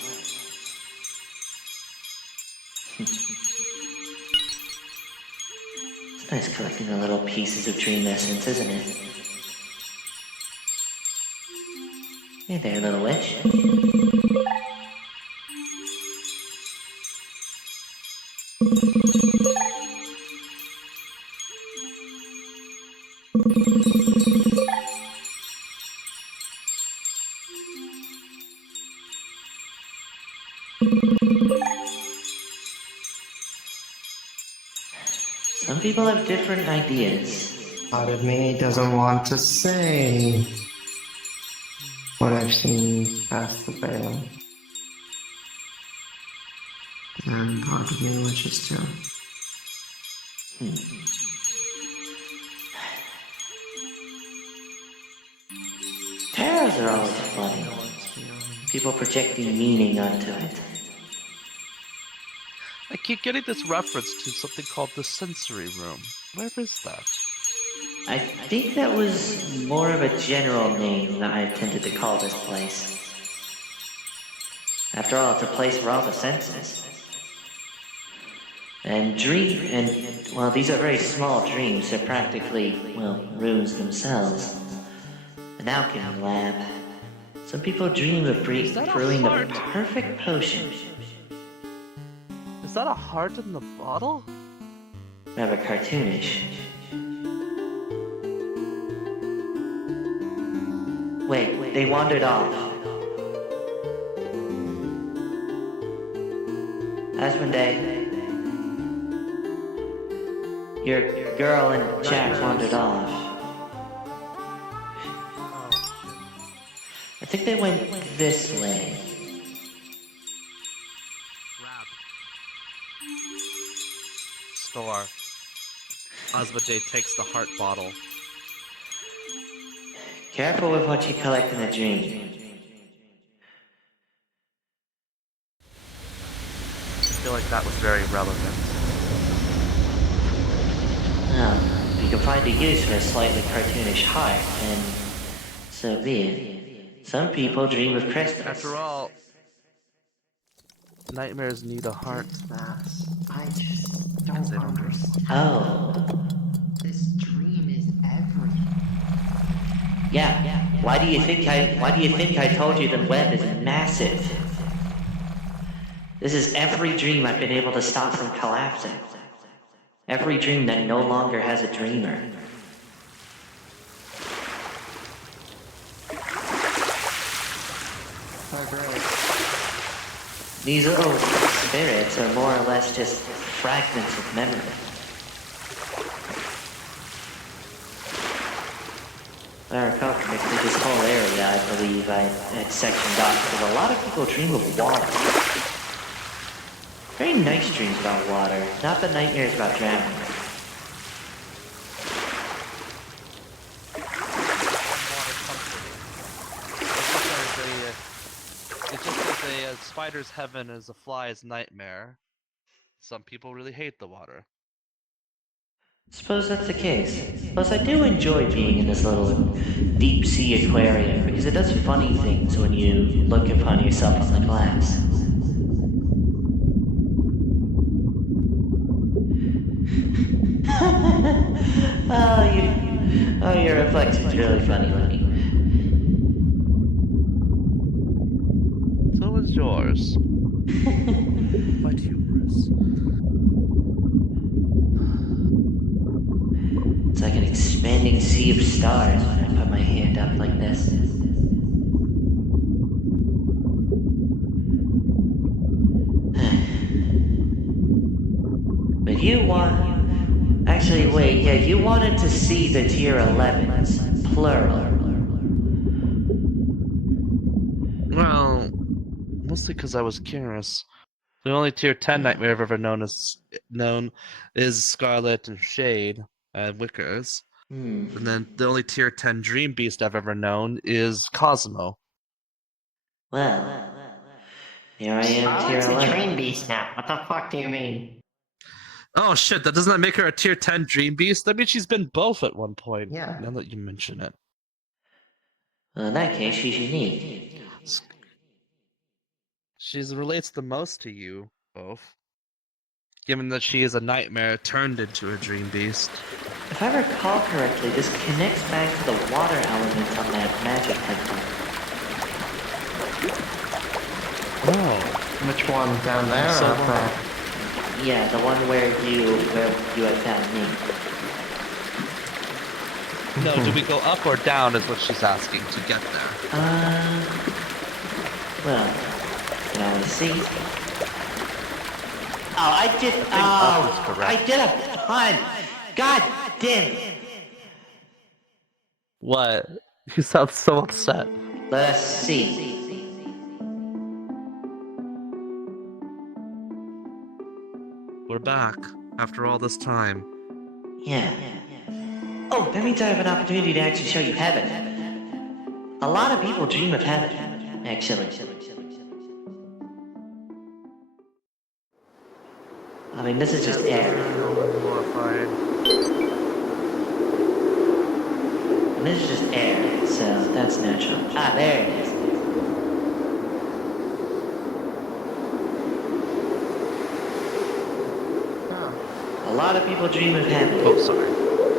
It's nice collecting the little pieces of dream essence, isn't it? Hey there, little witch. Some people have different ideas. Part of me doesn't want to say what I've seen past the veil. And part of me wishes to. Tarots are always funny. People projecting meaning onto it. I keep getting this reference to something called the sensory room. Where is that? I think that was more of a general name that I tended to call this place. After all, it's a place for all the senses. And well, these are very small dreams. They're practically, well, rooms themselves. An alchemy lab. Some people dream of brewing the perfect potion. Is that a heart in the bottle? Rather cartoonish. Wait, they wandered off. Asmundai, your girl and Jack wandered off. I think they went this way. Store. Azmundai takes the heart bottle. Careful with what you collect in a dream. I feel like that was very relevant. Well, if you can find a use for a slightly cartoonish heart, then so be it. Some people dream of crystals. After all, nightmares need a heart. Mass, I just Because don't they don't understand. Oh, This dream is everything. yeah. Why do you think I told you the web is massive? This is every dream I've been able to stop from collapsing. Every dream that no longer has a dreamer. Oh, great. These little spirits are more or less just fragments of memory. If I recall correctly, this whole area, I believe, I had sectioned off because a lot of people dream of water. Very nice dreams about water, not the nightmares about drowning. It's just as a spider's heaven is a fly's nightmare. Some people really hate the water. Suppose that's the case. Plus, I do enjoy being in this little deep sea aquarium because it does funny things when you look upon yourself on the glass. Your reflection's really funny, Looney. So is yours. Quite humorous. It's like an expanding sea of stars when I put my hand up like this. But you want... Actually, wait, yeah, you wanted to see the tier 11s, plural. Well, mostly because I was curious. The only tier 10 nightmare I've ever known is Scarlet and Shade and Wickers. And then the only tier 10 dream beast I've ever known is Cosmo. Well, here I am, Oh, tier it's a 11. dream beast now. What the fuck do you mean? Oh shit, that doesn't that make her a tier 10 dream beast? That means she's been both at one point. Yeah. Now that you mention it. Well, in that case, she's unique. She relates the most to you, both. Given that she is a nightmare turned into a dream beast. If I recall correctly, this connects back to the water element on that magic temple. Oh. Which one? Down there So or up there? Yeah, the one where you had found me. No, do we go up or down is what she's asking to get there. Well, can I see? Oh, I did. up is Oh, correct. I did a pun. God damn it. What? You sound so upset. Let us see. We're back after all this time. Yeah. Oh, that means I have an opportunity to actually show you heaven. A lot of people dream of heaven, actually. I mean, this is just air. Glorified. And this is just air, so that's natural. Ah, there it is. A lot of people dream of heaven. Oh, sorry.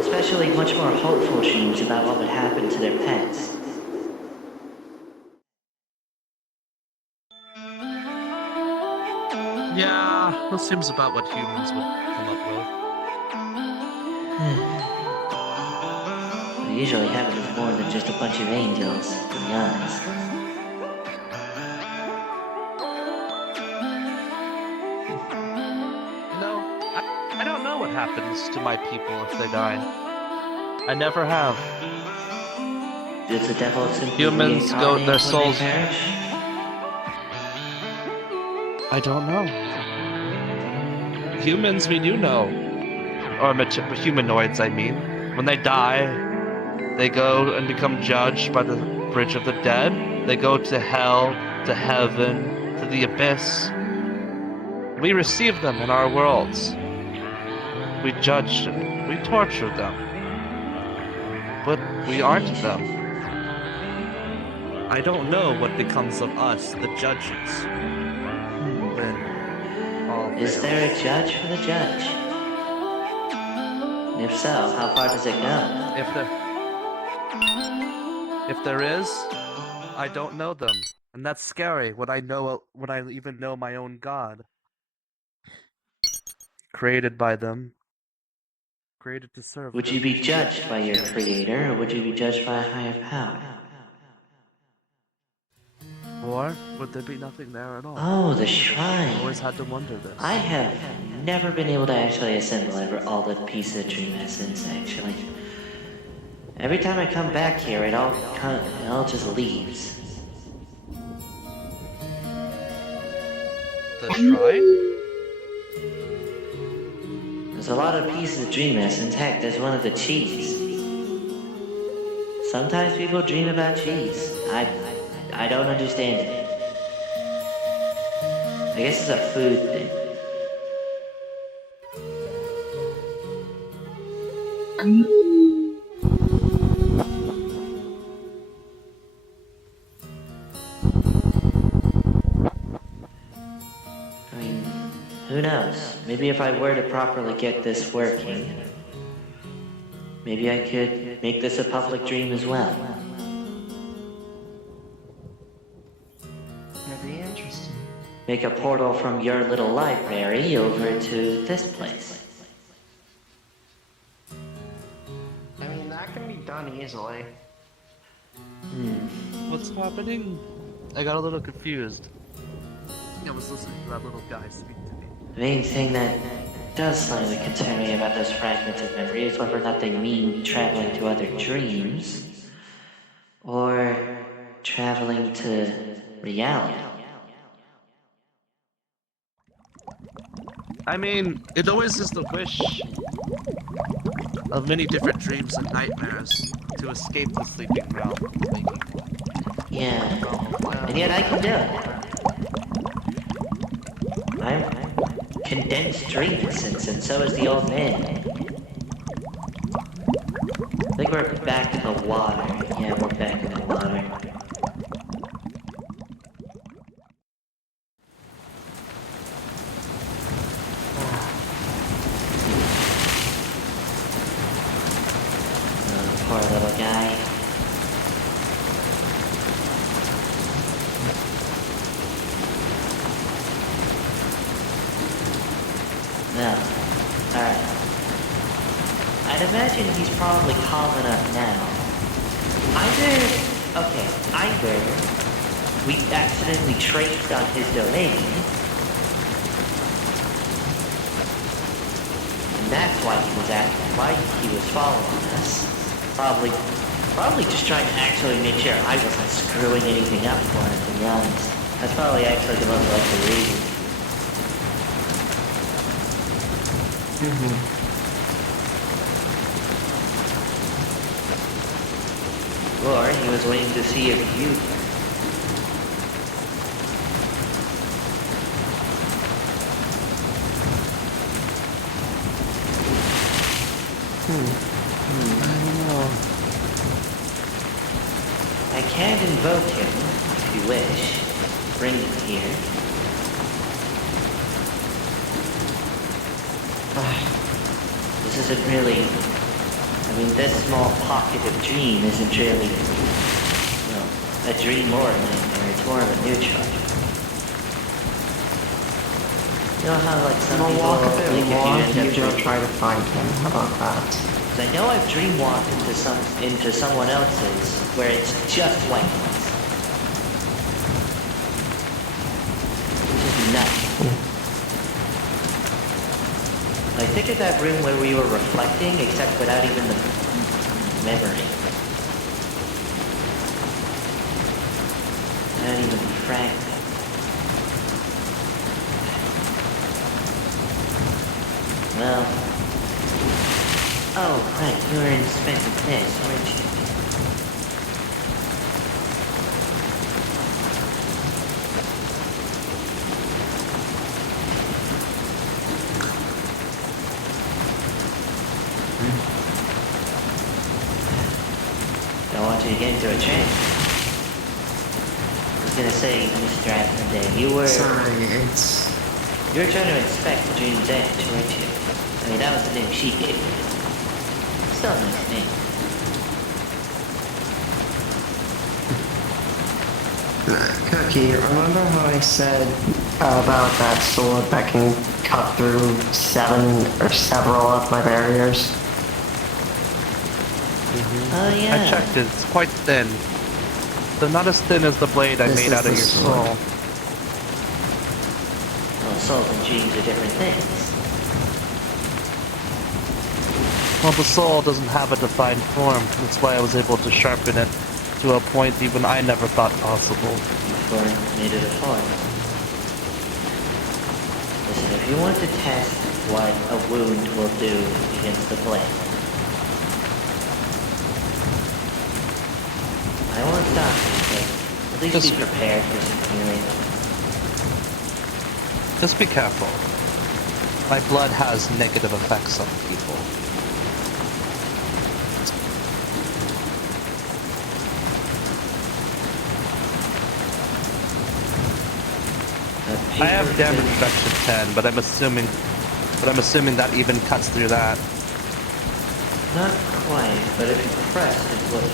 Especially much more hopeful dreams about what would happen to their pets. Yeah, that seems about what humans would come up with. But usually heaven is more than just a bunch of angels, to be honest. No, I don't know what happens to my people if they die. I never have. Does the devil simply Humans go, reincarnate their when souls. they perish? I don't know. Humans, we do know. or humanoids, I mean, when they die, they go and become judged by the bridge of the dead. They go to hell, to heaven, to the abyss. We receive them in our worlds. We judge them. We torture them. But we aren't them. I don't know what becomes of us, the judges. When all Is fails. there a judge for the judge? And if so, how far does it go? If there is, I don't know them. And that's scary when I even know my own God. Created by them. Created to serve Would them. you be judged by your creator, or would you be judged by a higher power? Or would there be nothing there at all? Oh, the I shrine. always had to wonder this. I have never been able to actually assemble all the pieces of dream essence, actually. Every time I come back here, it all just leaves. The shrine? There's a lot of pieces of dream essence. Heck, there's one of the cheese. Sometimes people dream about cheese. I don't understand it. I guess it's a food thing. I mean, who knows? Maybe if I were to properly get this working, maybe I could make this a public dream as well. That'd be interesting. Make a portal from your little library over to this place. I mean, that can be done easily. What's happening? I got a little confused. I was listening to that little guy speak to me. The main thing that does slightly concern me about those fragments of memory is whether or not they mean traveling to other dreams, or traveling to reality. I mean, it always is the wish of many different dreams and nightmares to escape the sleeping realm. Yeah, and yet I can do it. I'm condensed dream essence, and so is the old man. I think we're back in the water. Yeah, we're back in the water. Oh, poor little guy. No. Alright. I'd imagine he's probably calm enough now. Either we accidentally traced on his domain, and that's why he was following us. Probably just trying to actually make sure I wasn't screwing anything up for him, to be honest. That's probably actually the most likely reason. Or he was waiting to see if you... I don't know. I can invoke him, if you wish. Bring him here. This isn't really... I mean, this small pocket of dream isn't really... well, a dream or a nightmare. It's more of a neutral. You know how, like, some We'll people walk a think bit if you more, end you up go try to find him. How about that? I know I've dreamwalked into someone else's where it's just white noise. Which is nuts. Like, think of that room where we were reflecting, except without even the memory. Not even the fragment. Well, expensive test, weren't you? Don't want you to get into a trance. I was gonna say, Mr. Azmundai, you were trying to inspect the Dream's Edge, weren't you? I mean, that was the name she gave you. Still a nice name. Cookie, remember how I said about that sword that can cut through 7 or several of my barriers? Oh yeah. I checked it. It's quite thin. So not as thin as the blade I This made is out of the your sword. soul. Well, souls and dreams are different things. Well, the soul doesn't have a defined form. That's why I was able to sharpen it to a point even I never thought possible. Before made it a form. Listen, if you want to test what a wound will do against the blade, I won't stop you, but at least Just- be prepared for some healing. Just be careful. My blood has negative effects on people. I have damage reduction 10, but I'm assuming that even cuts through that. Not quite, but if you press, it would.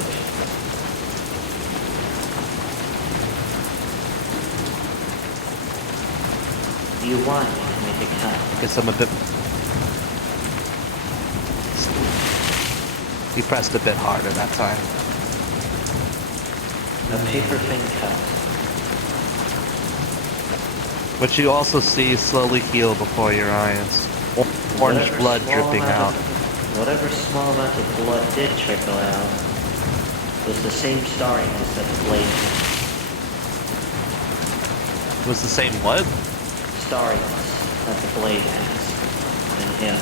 Do you want me to make a cut? Because I'm a bit. He pressed a bit harder that time. A paper thin cut. But you also see slowly heal before your eyes. Orange Whatever blood small dripping amount out. Whatever small amount of blood did trickle out was the same starriness that the blade had. It was the same what? Starriness that the blade has in him.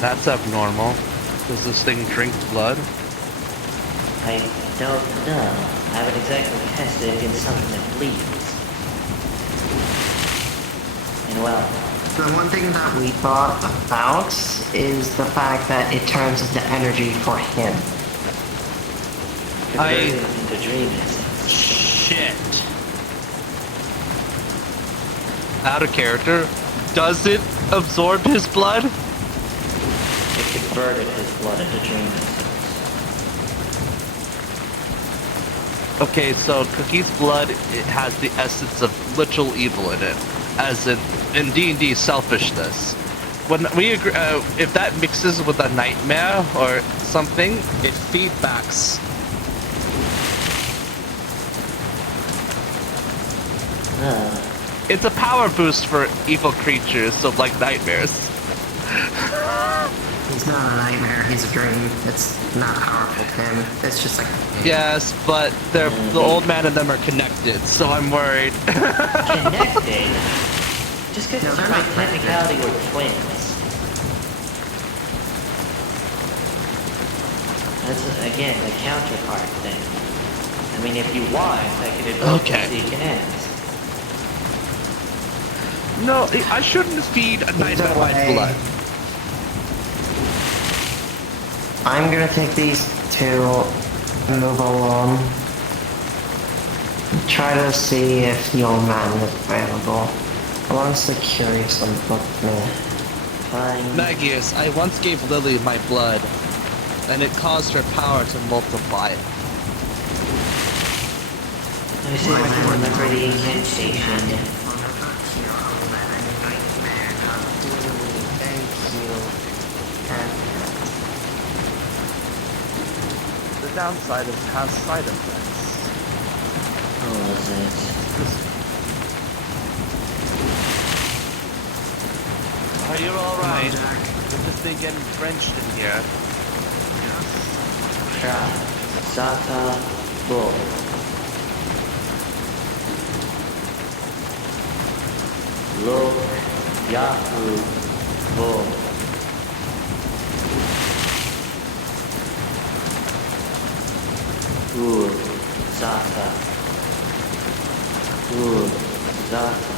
That's abnormal. Does this thing drink blood? I don't know. I haven't exactly tested it against something that bleeds. And well, The one thing that we thought about is the fact that it turns into energy for him. converting it into dream essence. Shit. Out of character. Does it absorb his blood? It converted his blood into dream essence. Okay, so Cookie's blood, it has the essence of literal evil in it, as in D&D selfishness. When we agree, if that mixes with a nightmare or something, it feedbacks. It's a power boost for evil creatures, so like nightmares. He's not a nightmare, he's a dream. It's not powerful to him. It's just like... Yes, but they're, the old man and them are connected, so I'm worried. Connected? Just because No, it's they're by not connected. technicality we're twins. That's, again, the counterpart thing. I mean, if you want, I could invoke Okay. so you can ask. No, I shouldn't feed a nightmare my way. blood. I'm gonna take these two, move along. Try to see if the old man is available. I'm honestly curious on what Fine. Magius, I once gave Lily my blood, and it caused her power to multiply. Let me see if I can remember the incantation. The downside is it has side effects. What was it? Are you alright? We've just been getting drenched in here. Try. Sata Bull. Lo Yahoo Bull. Ooh, Zata. Ooh, Zata.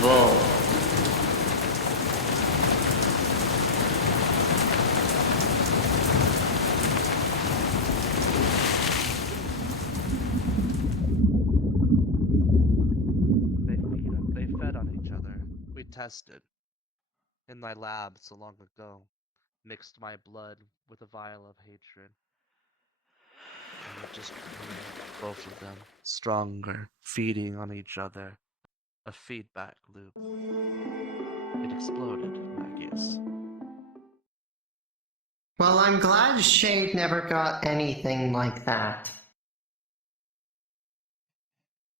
Vol. They fed on each other. We tested. In my lab so long ago, mixed my blood with a vial of hatred. And it just made both of them stronger, feeding on each other. A feedback loop. It exploded, Magius. Well, I'm glad Shade never got anything like that.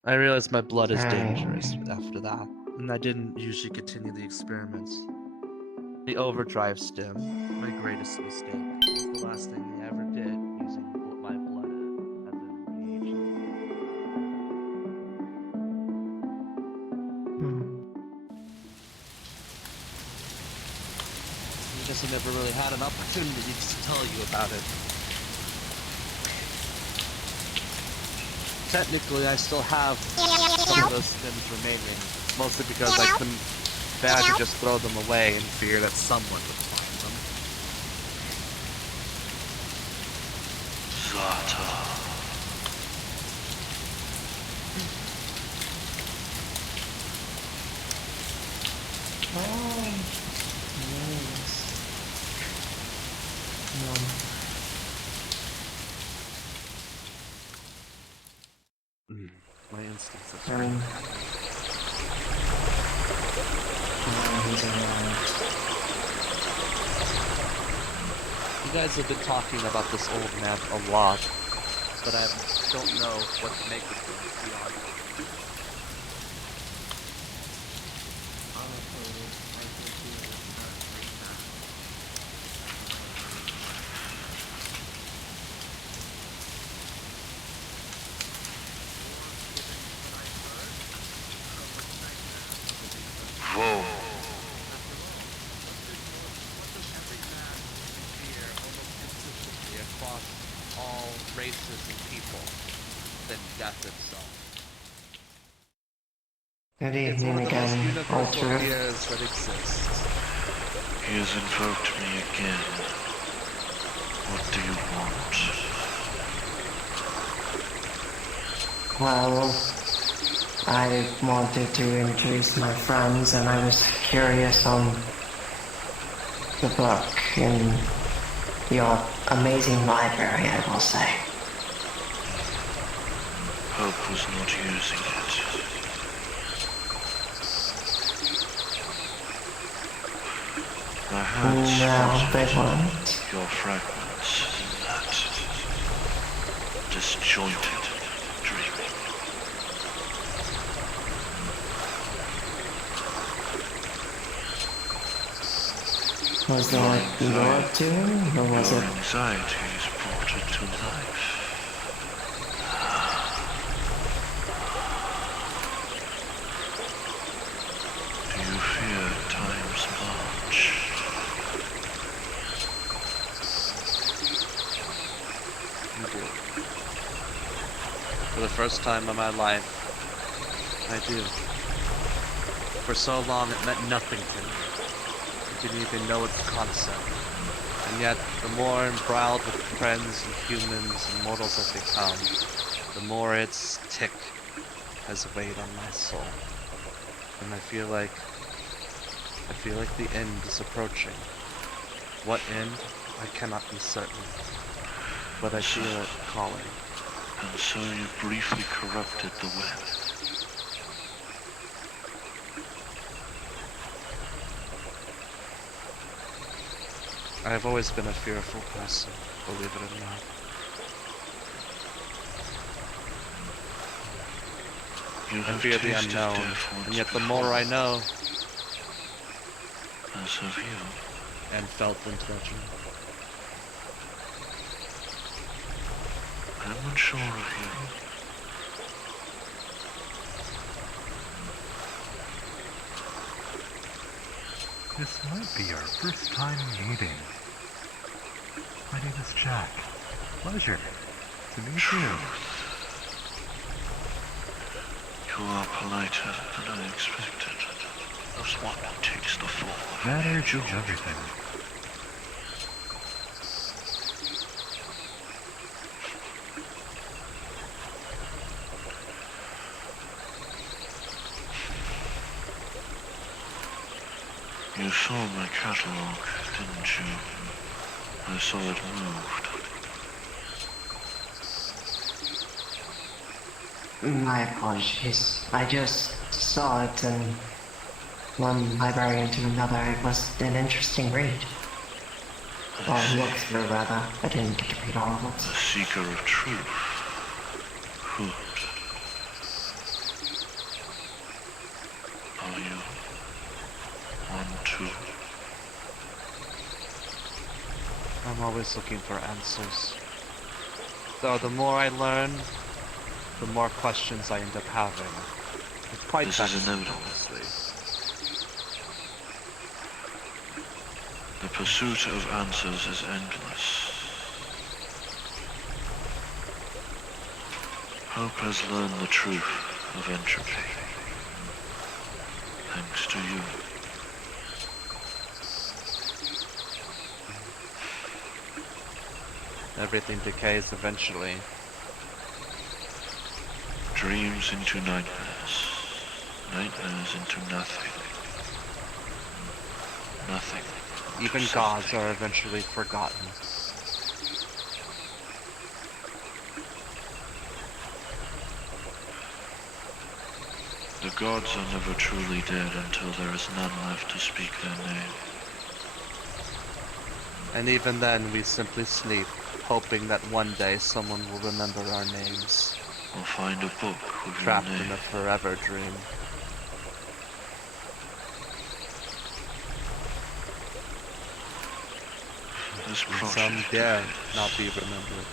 I realized my blood is Right. dangerous after that, and I didn't usually continue the experiments. The overdrive stim, my greatest mistake, was the last thing I ever did using my blood as a reagent. I guess I never really had an opportunity to tell you about it. Technically, I still have some of those stims remaining, mostly because I couldn't bear to just throw them away in fear that someone would find them. Zata. Oh, yes. My instincts are I mean, he's You guys have been talking about this old man a lot, but I don't know what to make of him beyond. Whoa. Across all races and people than death itself. Good It's evening one of the most again, universal Ultra. fears that exists. He has invoked me again. What do you want? Well, I wanted to introduce my friends and I was curious on the book in your amazing library, I will say. Hope was not using it. I had No, they spotted weren't. your fragments in that disjointed dreaming. Was that your doing, or was Your it... anxieties brought it to life. Do you fear time's march? I do. For the first time in my life, I do. For so long it meant nothing to me. I didn't even know its concept. And yet, the more embroiled with friends and humans and mortals I've become, the more its tick has weighed on my soul. And I feel like the end is approaching. What end? I cannot be certain. But I feel it calling. And so you briefly corrupted the web. I have always been a fearful person, believe it or not. You I have fear the tasted unknown, death once and yet the more I before, know, as have you. and felt intention. I'm unsure of you. This might be our first time meeting. My name is Jack. Pleasure to meet you. You are politer than I expected. As one who takes the form of Manners is everything. You saw my catalog, didn't you? I saw it moved. My apologies. I just saw it in one librarian to another. It was an interesting read. Or look through, rather. I didn't get to read all of The it. seeker of truth. Hood. Are you? One, two. I'm always looking for answers. Though the more I learn, the more questions I end up having. It's quite This is vexing, inevitable. honestly. The pursuit of answers is endless. Hope has learned the truth of entropy. Thanks to you. Everything decays eventually. Dreams into nightmares. Nightmares into nothing. Nothing. Even into gods something. are eventually forgotten. The gods are never truly dead until there is none left to speak their name. And even then, we simply sleep, hoping that one day someone will remember our names, Or find a book with trapped your in name. a forever dream. This And project some dare is- not be remembered.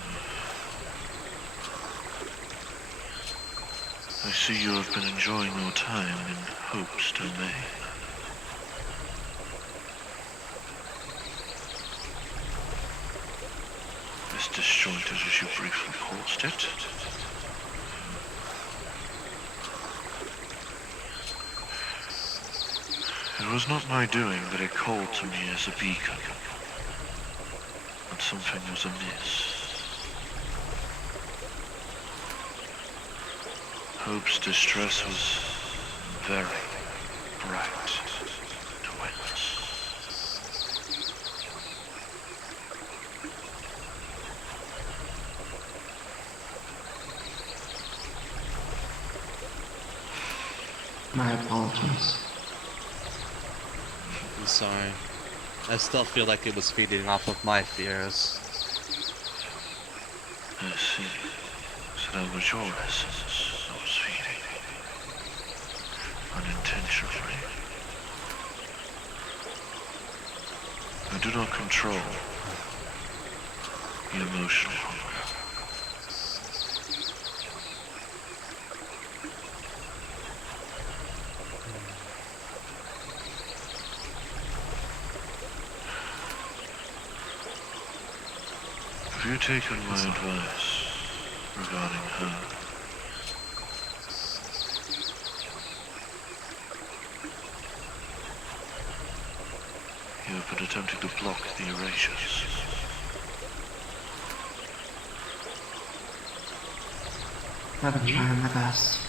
I see you have been enjoying your time in Hope's domain. As disjointed as you briefly paused it. It was not my doing, but it called to me as a beacon. That something was amiss. Hope's distress was very bright to witness. My apologies. I'm sorry. I still feel like it was feeding off of my fears. I see. So that was your essence that was feeding. Unintentionally. I do not control the emotional hunger. Have you taken my advice regarding her? You have been attempting to block the erasures. I've been trying my best.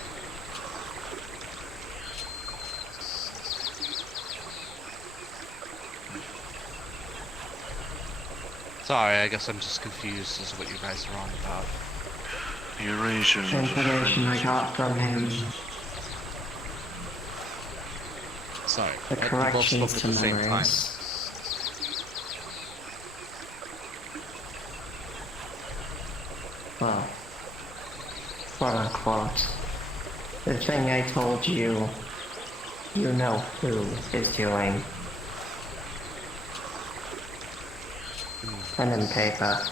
Sorry, I guess I'm just confused as to what you guys are on about. The erasures The was a information I friend's got from him, Sorry. the We both corrections spoke to at the same time. memories. Well, quote unquote. The thing I told you, you know who is doing. Pen and paper.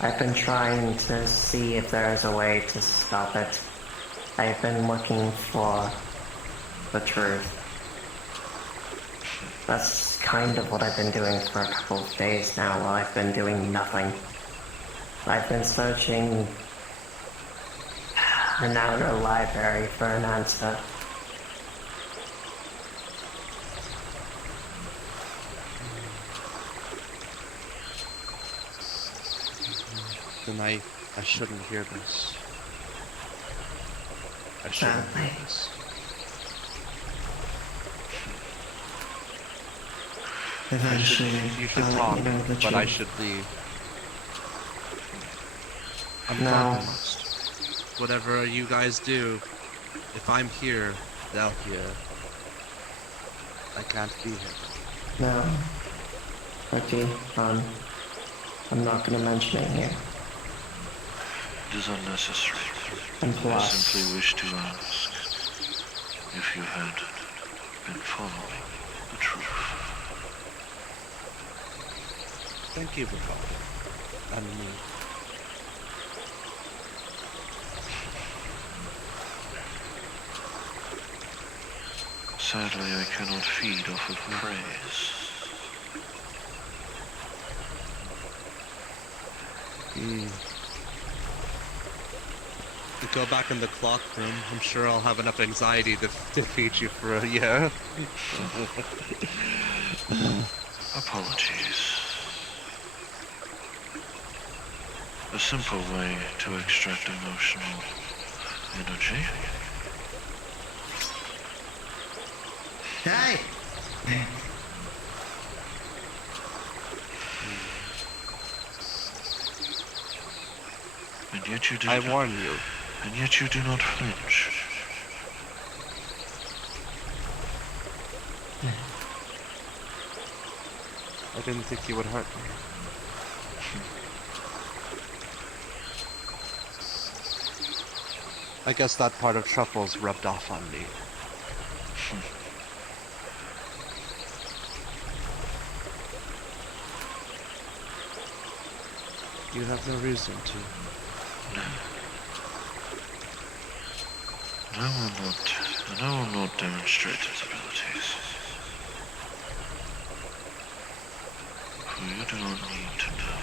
I've been trying to see if there's a way to stop it. I've been looking for the truth. That's kind of what I've been doing for a couple of days now while I've been doing nothing. I've been searching the outer library for an answer. Then I shouldn't hear this. I shouldn't hear this. Eventually, You should I'll talk, let you know the but I truth. should leave. I'm No. promised. Whatever you guys do, if I'm here, they'll hear. I can't be here. No. Okay, I'm not gonna mention it here. It is unnecessary. And I plus, simply wish to ask if you had been following the truth. Thank you for talking. And me. Sadly, I cannot feed off of praise. Go back in the clock room. I'm sure I'll have enough anxiety to feed you for a year. Apologies. A simple way to extract emotional energy. hey! And yet you do I not, warn you. and yet you do not flinch. I didn't think you would hurt me. I guess that part of Truffles rubbed off on me. You have no reason to. And I will not demonstrate his abilities. For you do not need to know.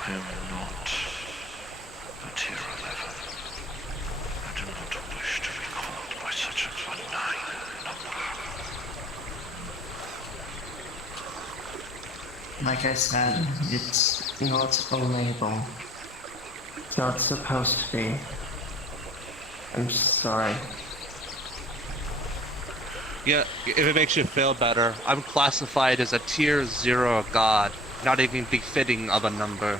I am not a tier 11. I do not wish to be called by such a benign number. Like I said, it's not a label. It's not supposed to be. I'm sorry. Yeah, if it makes you feel better, I'm classified as a tier 0 god, not even befitting of a number.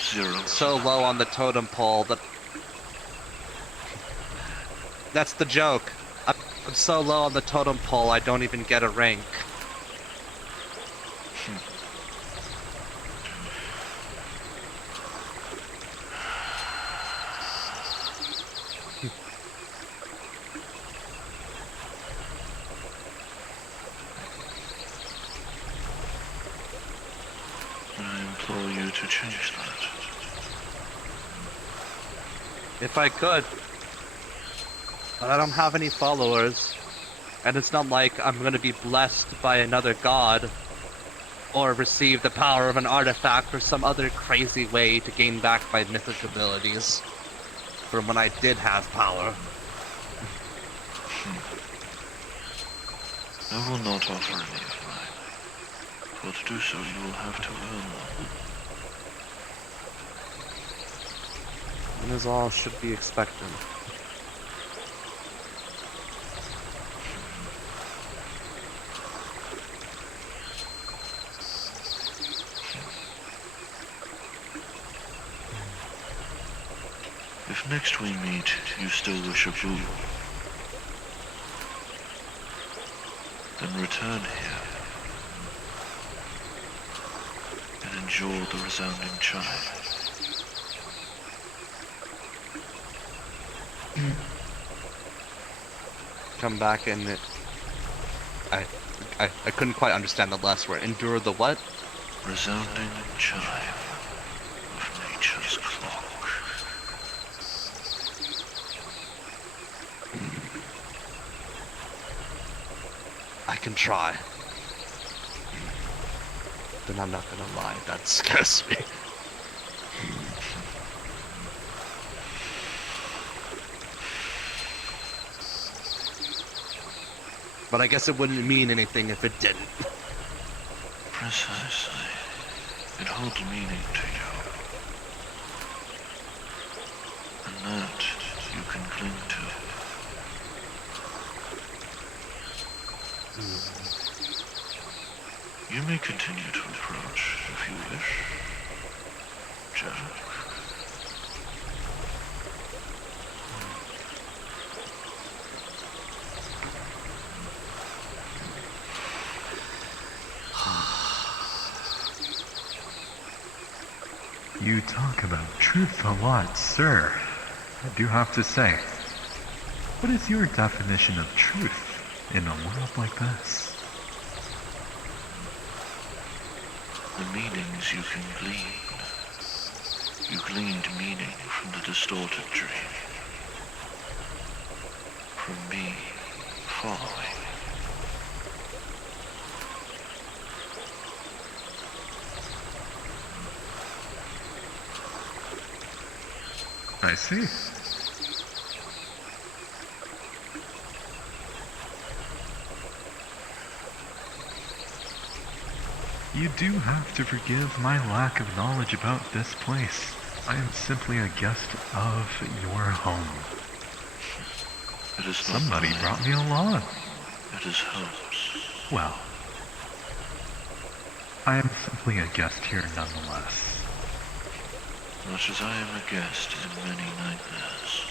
0. So low on the totem pole that... That's the joke. I'm so low on the totem pole I don't even get a rank. I implore you to change that. If I could. But I don't have any followers. And it's not like I'm gonna be blessed by another god. Or receive the power of an artifact or some other crazy way to gain back my mythic abilities. From when I did have power. I will not offer any of mine. For to do so, you will have to earn them. And is all should be expected. If next we meet, you still wish a boon, then return here and endure the resounding chime. Come back and I couldn't quite understand the last word. Endure the what? Resounding chime of nature's clock. I can try. But I'm not gonna lie, that scares me. But I guess it wouldn't mean anything if it didn't. Precisely. It holds meaning to you. And that you can cling to. You may continue to approach if you wish, Jack. You talk about truth a lot, sir. I do have to say, what is your definition of truth in a world like this? The meanings you can glean. You gleaned meaning from the distorted dream. From me following. I see. You do have to forgive my lack of knowledge about this place. I am simply a guest of your home. It is not Somebody mine. brought me along. It is hope's. Well, I am simply a guest here nonetheless. Much as I am a guest in many nightmares.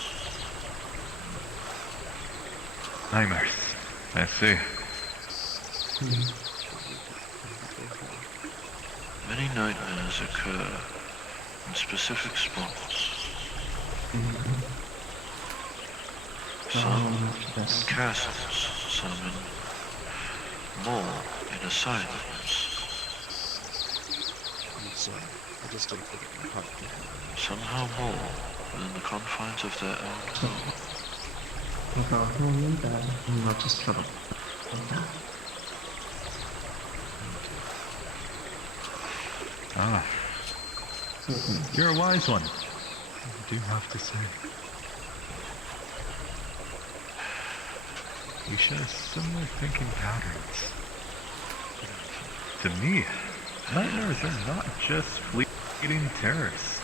Nightmares. I see. Many nightmares occur in specific spots. Some in castles, some in more in asylums. I'm sorry. I just didn't think it would Somehow more within the confines of their own home. Not just trouble. Ah. You're a wise one. I do have to say. We share similar thinking patterns. To me, nightmares are not just fleeting terrors.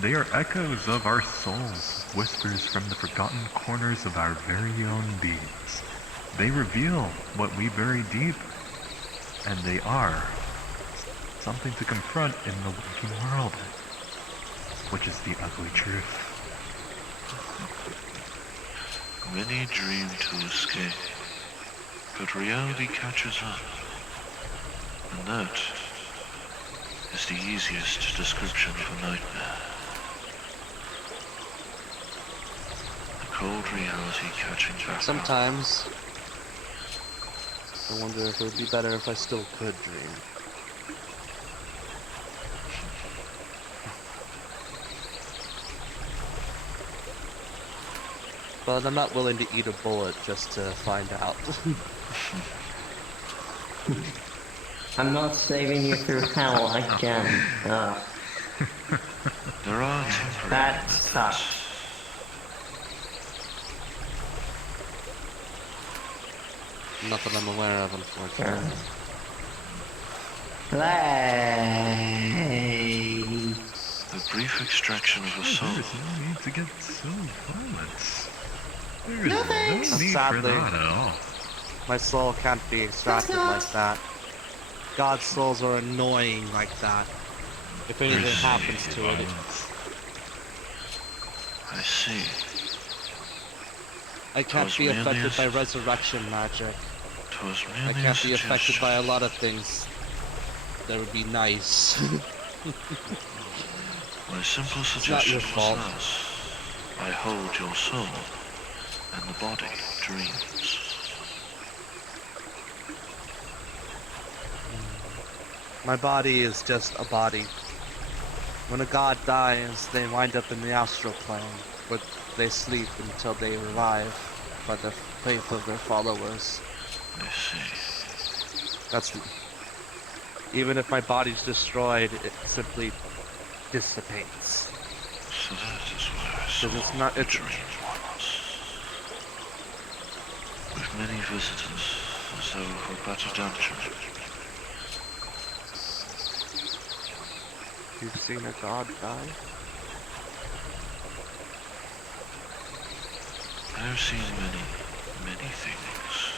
They are echoes of our souls, whispers from the forgotten corners of our very own beings. They reveal what we bury deep, and they are something to confront in the waking world, which is the ugly truth. Many dream to escape, but reality catches up. And that is the easiest description of a nightmare. The cold reality catching back up. Sometimes I wonder if it would be better if I still could dream. But I'm not willing to eat a bullet just to find out. I'm not saving you through hell again. There are temporary That methods. sucks. Not that I'm aware of, unfortunately. Play. The brief extraction of a soul. There's no need to get so violent. There is No no thanks. need for Sadly. that at all. My soul can't be extracted not- like that. God's souls are annoying like that. If anything happens to it, I see. I can't Twas be merely affected a by s- resurrection magic. 'Twas I merely can't a be affected suggestion. by a lot of things that would be nice. My simple not suggestion your was fault. thus. I hold your soul, and the body dreams. My body is just a body. When a god dies, they wind up in the astral plane, where they sleep until they revive by the faith of their followers. I see. That's the, even if my body's destroyed, it simply dissipates. So that is where I saw it's not- the it's- dream once. With many visitors, as though for better dungeon. You've seen a god die? I've seen many, many things.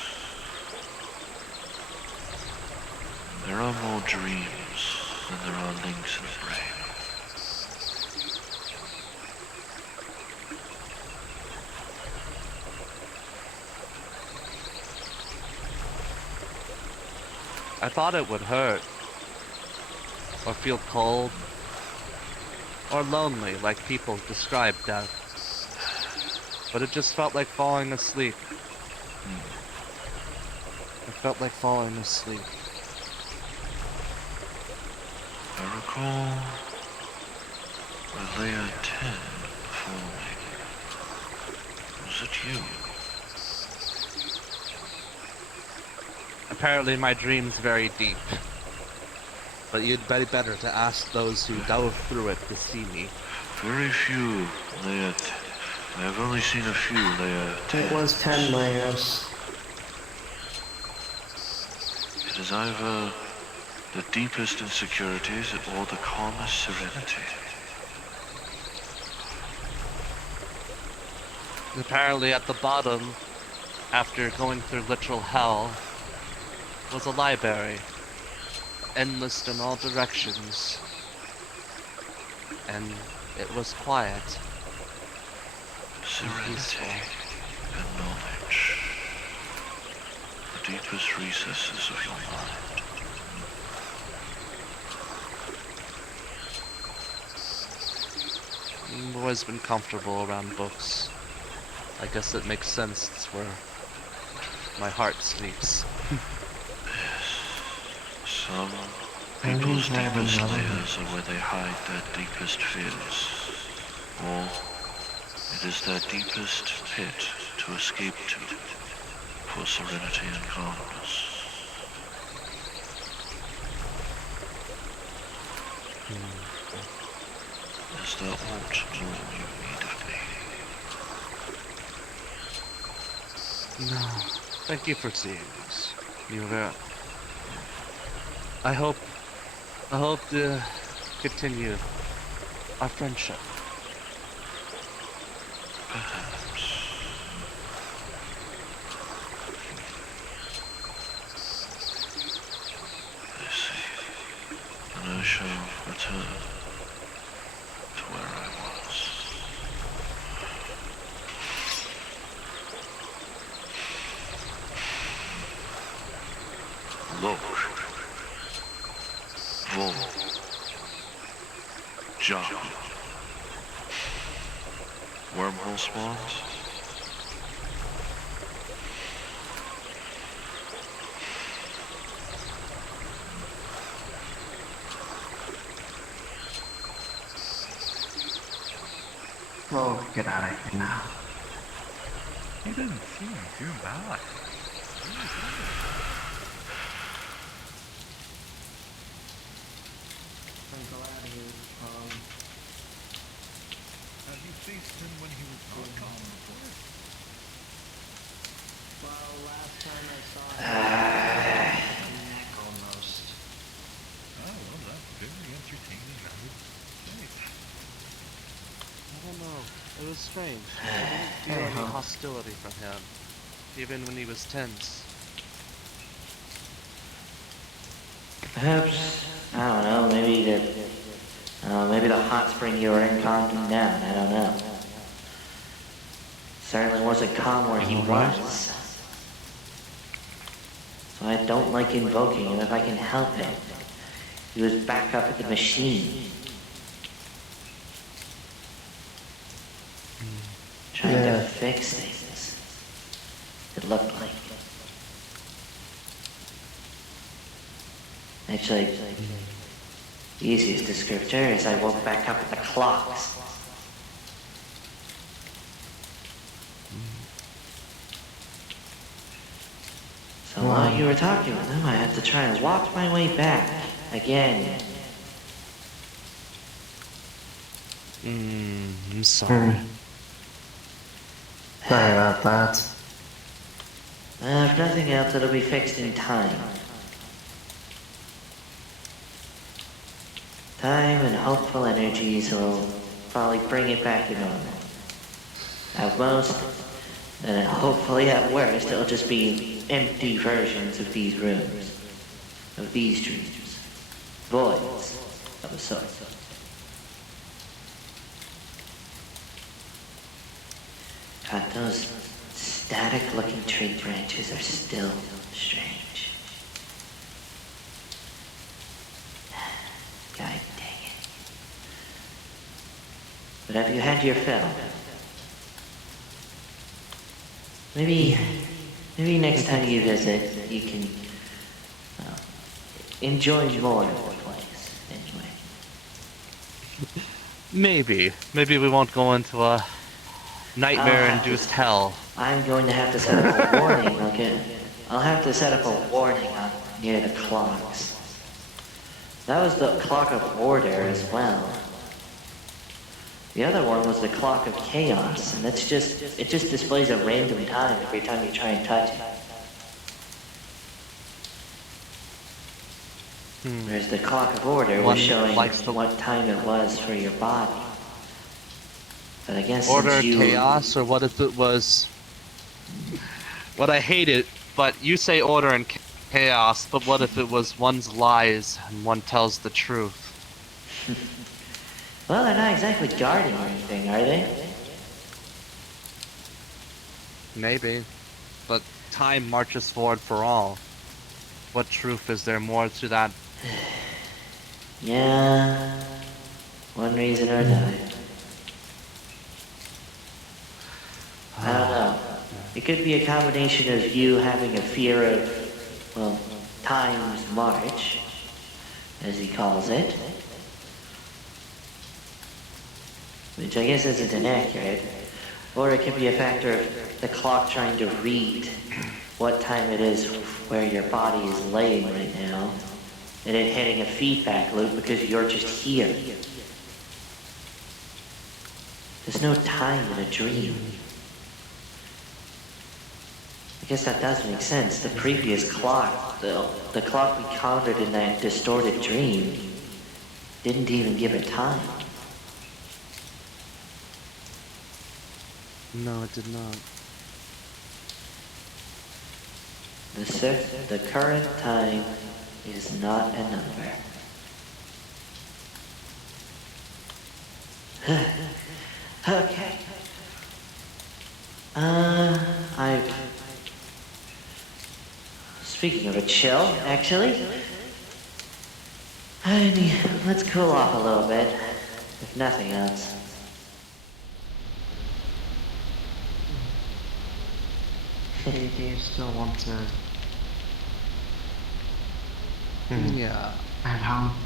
There are more dreams than there are links in the brain. I thought it would hurt. Or feel cold. Or lonely, like people describe death. But it just felt like falling asleep. It felt like falling asleep. I recall Leia 10 falling. Was it you? Apparently my dream's very deep. But you'd be better to ask those who dove through it to see me. Very few, Leia. I have only seen a few, Leia. It was 10 layers. It is either the deepest insecurities or the calmest serenity. Apparently at the bottom, after going through literal hell, was a library. Endless in all directions. And it was quiet. Serenity and knowledge. The deepest recesses of your mind. I've always been comfortable around books. I guess it makes sense. It's where my heart sleeps. Some people's deepest layers are where they hide their deepest fears. Or it is their deepest pit to escape to for serenity and calmness. Is there aught more you need of me? No. Thank you for seeing us. You're there. I hope to continue our friendship. Perhaps. I see. And I shall return to where I was. Look. Vol. Jump. Wormhole spawns? Oh, get out of here now. He didn't seem too bad. I'm glad he Have you faced him when he was not common before? well, last time I saw him, a neck almost. Oh, well, that's very entertaining. I would say. I don't know. It was strange. I didn't feel any hostility from him, even when he was tense. Perhaps, I don't know, maybe the hot spring you were in calmed him down, I don't know. Certainly wasn't calm where he was. So I don't like invoking him if I can help it. He was back up at the machine. Trying to fix things. It looked like. Actually, the easiest descriptor is I woke back up with the clocks. So while you were talking with them, I had to try and walk my way back again. I'm sorry. Sorry about that. If nothing else, it'll be fixed in time. Time and hopeful energies will probably bring it back to normal. At most, and hopefully at worst, it'll just be empty versions of these rooms, of these dreams, voids of a sort. God, those static-looking tree branches are still strange. God dang it. But have you had your fill? Maybe next time you visit, you can enjoy more of the place, anyway. Maybe we won't go into a nightmare-induced hell. I'm going to have to set up a warning, okay? I'll have to set up a warning near the clocks. That was the clock of order as well. The other one was the clock of chaos, and it just displays a random time every time you try and touch it. Whereas the clock of order was showing what time it was for your body. But I guess Order, since you... chaos, or what if it was... What I hate it, but you say order and chaos, but what if it was one's lies and one tells the truth? Well, they're not exactly guarding anything, are they? Maybe. But time marches forward for all. What truth is there more to that? Yeah, one reason or another. I don't know. It could be a combination of you having a fear of, well, time's march, as he calls it. Which I guess isn't inaccurate. Or it could be a factor of the clock trying to read what time it is where your body is laying right now. And it hitting a feedback loop because you're just here. There's no time in a dream. I guess that does make sense. The previous clock, the clock we counted in that distorted dream, didn't even give it time. No, it did not. The current time is not a number. Okay. Speaking of a chill, actually, let's cool off a little bit, if nothing else. Do you still want to... Yeah. At home?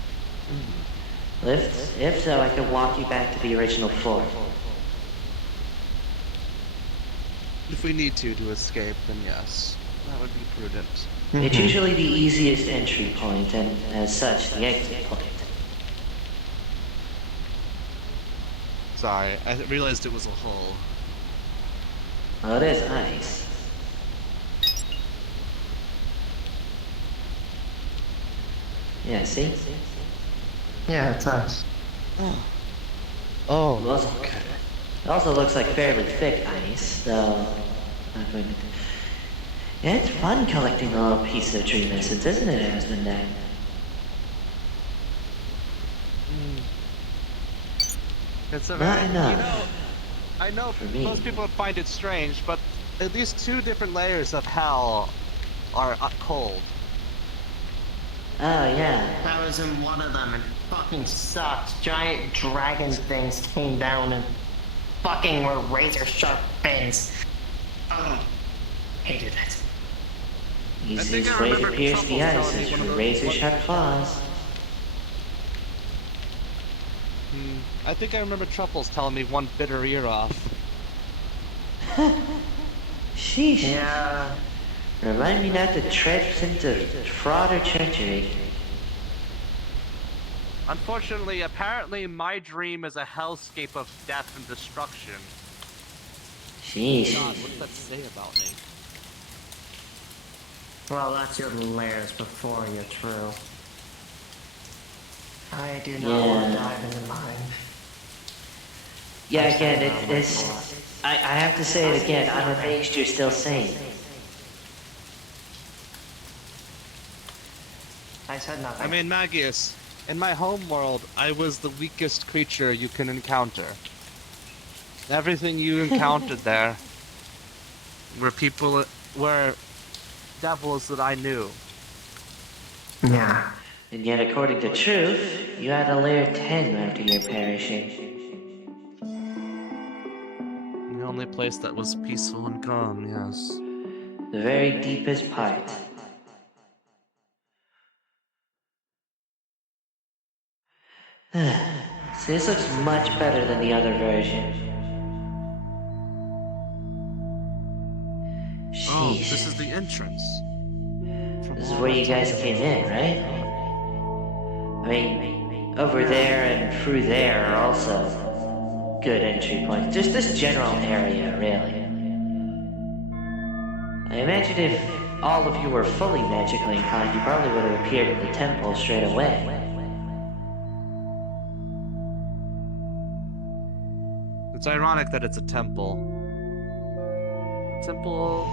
If so, I can walk you back to the original floor. If we need to escape, then yes. That would be prudent. It's usually the easiest entry point, and as such, the exit point. Sorry, I realized it was a hole. Oh, it is nice. Yeah, see? Yeah, it's us. Oh, Well, okay. it also looks like fairly thick ice, so... Yeah, it's fun collecting a little piece of dream essence, isn't it, Azmundai? It's a Not very, enough. I know For me. most people find it strange, but at least 2 different layers of hell are cold. Oh, yeah. I was in one of them and fucking sucked. Giant dragon things came down and fucking were razor sharp fins. Ugh. Hated it. Easiest way to pierce the ice is through razor-sharp claws. I think I remember Truffles telling me one bitter ear off. Sheesh. Yeah. Remind me not to tread into fraud or treachery. Unfortunately, apparently my dream is a hellscape of death and destruction. Sheesh. God, what does that say about me? Well, that's your layers before you're true. I do not Yeah. want to dive into mine. Yeah, again, I have to say it again, I'm amazed you're still sane. I said nothing. I mean, Magius, in my home world, I was the weakest creature you can encounter. Everything you encountered there were devils that I knew. Yeah. And yet, according to truth, you had a layer 10 after your perishing. The only place that was peaceful and calm, yes. The very deepest part. So this looks much better than the other version. Oh, Sheesh. this is the entrance. This is where you guys came in, right? I mean, over there and through there are also good entry points. Just this general area, really. I imagine if all of you were fully magically inclined, you probably would have appeared in the temple straight away. It's ironic that it's a temple. Temple.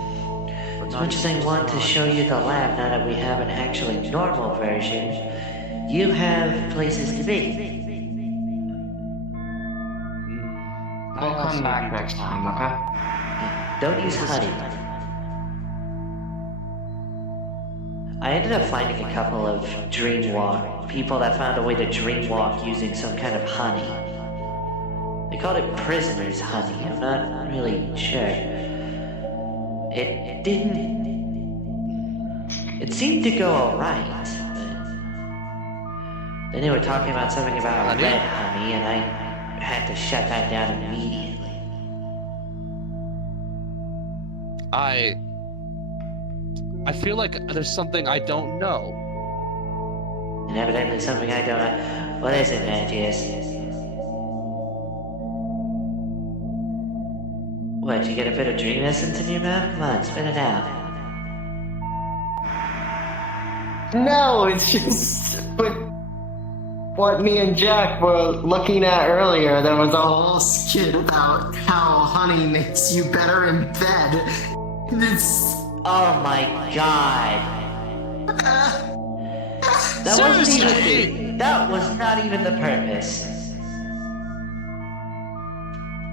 But As not much as I want to show you the lab now that we have an actually normal version, you have places to be. We'll come back next time, okay? Don't use honey. I ended up finding a couple of dreamwalk people that found a way to dreamwalk using some kind of honey. They called it prisoner's honey. I'm not really sure. It didn't. It seemed to go alright, but then they were talking about something about Honey? red honey, and I had to shut that down immediately. I feel like there's something I don't know. And evidently something I don't know. What is it, Magius? What, did you get a bit of dream essence in your mouth? Come on, spit it out. No, it's just what me and Jack were looking at earlier. There was a whole skit about how honey makes you better in bed. It's Oh my god. That was not even the purpose.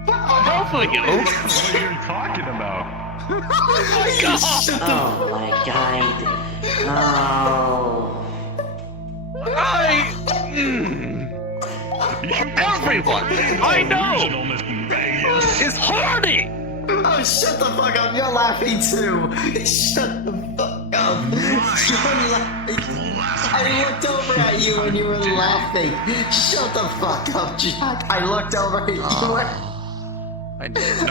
Both of you! What are you talking about? Oh my god. Oh. Everyone I know is horny! Oh, shut the fuck up! You're laughing too! Shut the fuck up! You're laughing! I looked over at you when you were laughing! Shut the fuck up, Jack! I looked over at you! I didn't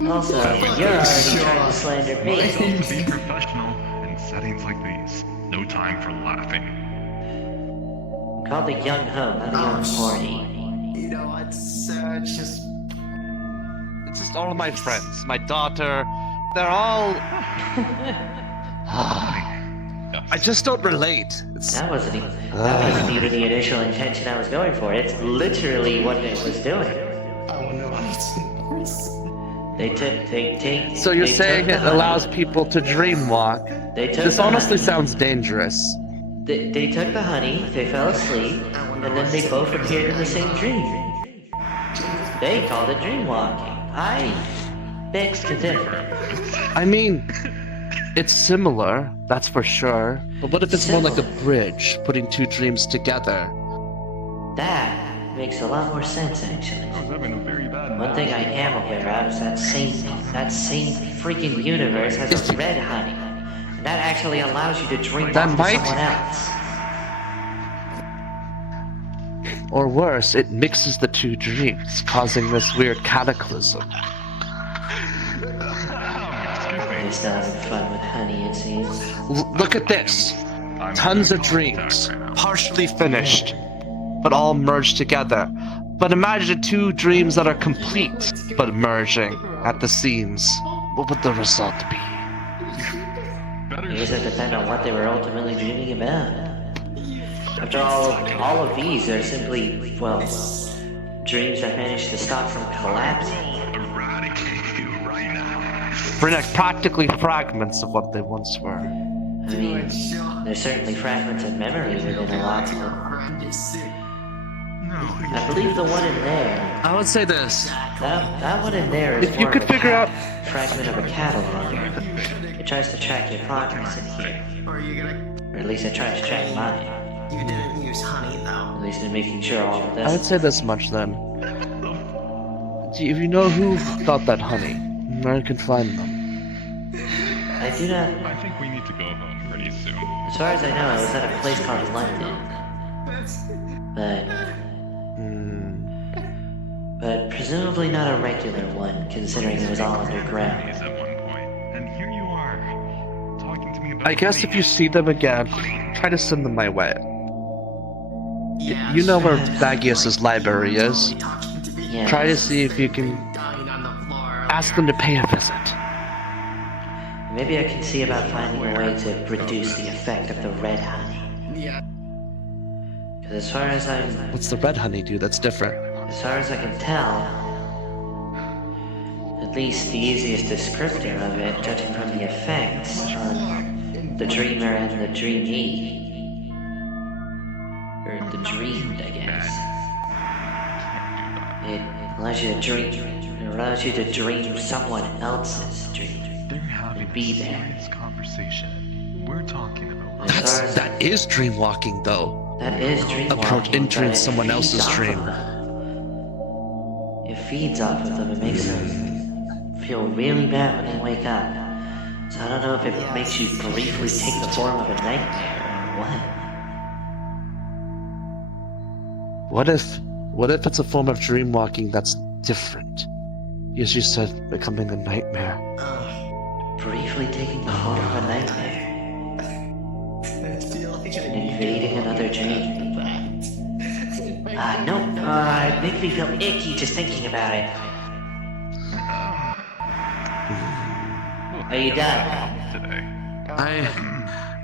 know Also, you're already trying to slander me. Be professional in settings like these. No time for laughing. I'm called the young hoe, not the young horny. You know what, sir? It's just... It's just all of my friends. My daughter. They're all. I just don't relate. That wasn't even the initial intention I was going for. It's literally what it was doing. I wonder why it's worse. They take. So you're they saying took it the honey. allows people to dreamwalk? They took This the honestly honey. sounds dangerous. They took the honey, they fell asleep, and then they both appeared in the same dream. They called it dreamwalking. I begs to differ. I mean, it's similar, that's for sure. But what if it's more like a bridge, putting two dreams together? That makes a lot more sense, actually. I was having a very bad One thing I am aware of is that same freaking universe has a red honey. And that actually allows you to drink That off might- someone else. Or worse, it mixes the two dreams, causing this weird cataclysm. You're still having fun with honey, it seems. Look at this. Tons of dreams, partially finished, but all merged together. But imagine two dreams that are complete, but merging at the seams. What would the result be? It does depend on what they were ultimately dreaming about. After all of these are simply, well, dreams that managed to stop from collapsing. Eradicate you right now. They're practically fragments of what they once were. I mean, there's certainly fragments of memory within a lot of them. I believe the one in there, I would say this. that one in there is If you more could of a figure out- fragment of a catalog. It tries to track your progress in here. Or are you gonna... Or at least it tries to track mine. You didn't use honey, though. At least in making sure all of I would this. say this much then. If you know who got that honey, where you can find them. I do not. I think we need to go home pretty soon. As far as I know, it was at a place called London. But presumably not a regular one, considering it was all underground. At one point, and here you are, talking to me about I guess if you see them again, try to send them my way. Yeah, You know where Magius' library is. Yeah. Try to see if you can dying on the floor. ask them to pay a visit. Maybe I can see about finding a way to reduce the effect of the red honey. Yeah. Because as far as What's the red honey do that's different? as far as I can tell, at least the easiest descriptor of it, judging from the effects on the dreamer and the dreamee. Or the dreamed, I guess. It allows you to dream. It allows you to dream someone else's dream. they're having Be a there. serious conversation. We're talking about As far as That is dreamwalking, though. that is dreamwalking. Entering but it someone feeds else's off of dream. them. It feeds off of them. It makes them feel really bad when they wake up. So I don't know if it makes you briefly take the form of a nightmare or what. What if it's a form of dreamwalking that's different? As you said, becoming a nightmare. Briefly taking the form of a nightmare. And invading another dream. No, it makes me feel icky just thinking about it. Are you done? today.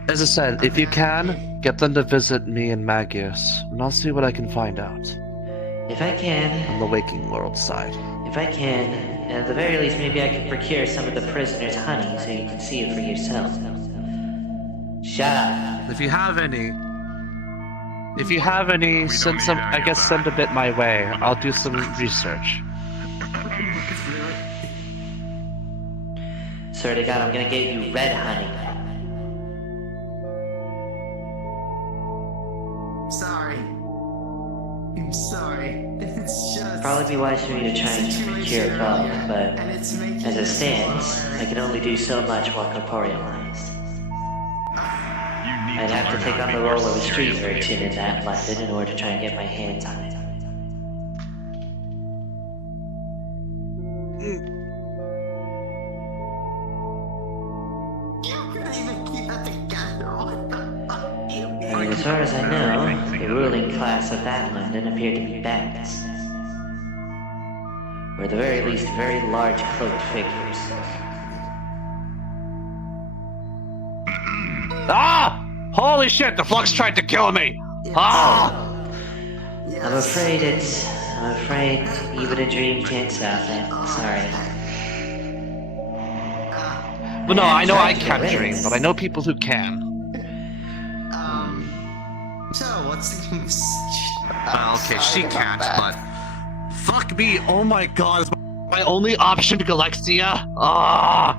As I said, if you can, get them to visit me and Magius, and I'll see what I can find out If I can, on the waking world side. if I can, at the very least, maybe I can procure some of the prisoners' honey so you can see it for yourself. Shut up. If you have any, send some. I guess send a bit my way. I'll do some research. Swear to God, I'm gonna get you red honey. Sorry. I'm sorry. It's just... Probably be wise for me to try and procure both, but And it's making as it it stands, I can only do so much while corporealized. I'd have to take on the role of a street urchin in that London in order to try and get my hands on it. You couldn't even keep it together. What the fuck? I mean, as far as I know, the ruling class of that London appeared to be bats. Or at the very least, very large cloaked figures. Ah! Holy shit! The Flux tried to kill me. Ah! I'm afraid even a dream can't stop it. Sorry. Well, no, I know I tried to can't get rid of dream, it. but I know people who can. So, what's... Okay, she can't, but fuck me! Oh my god, is my only option Galexia? Ah!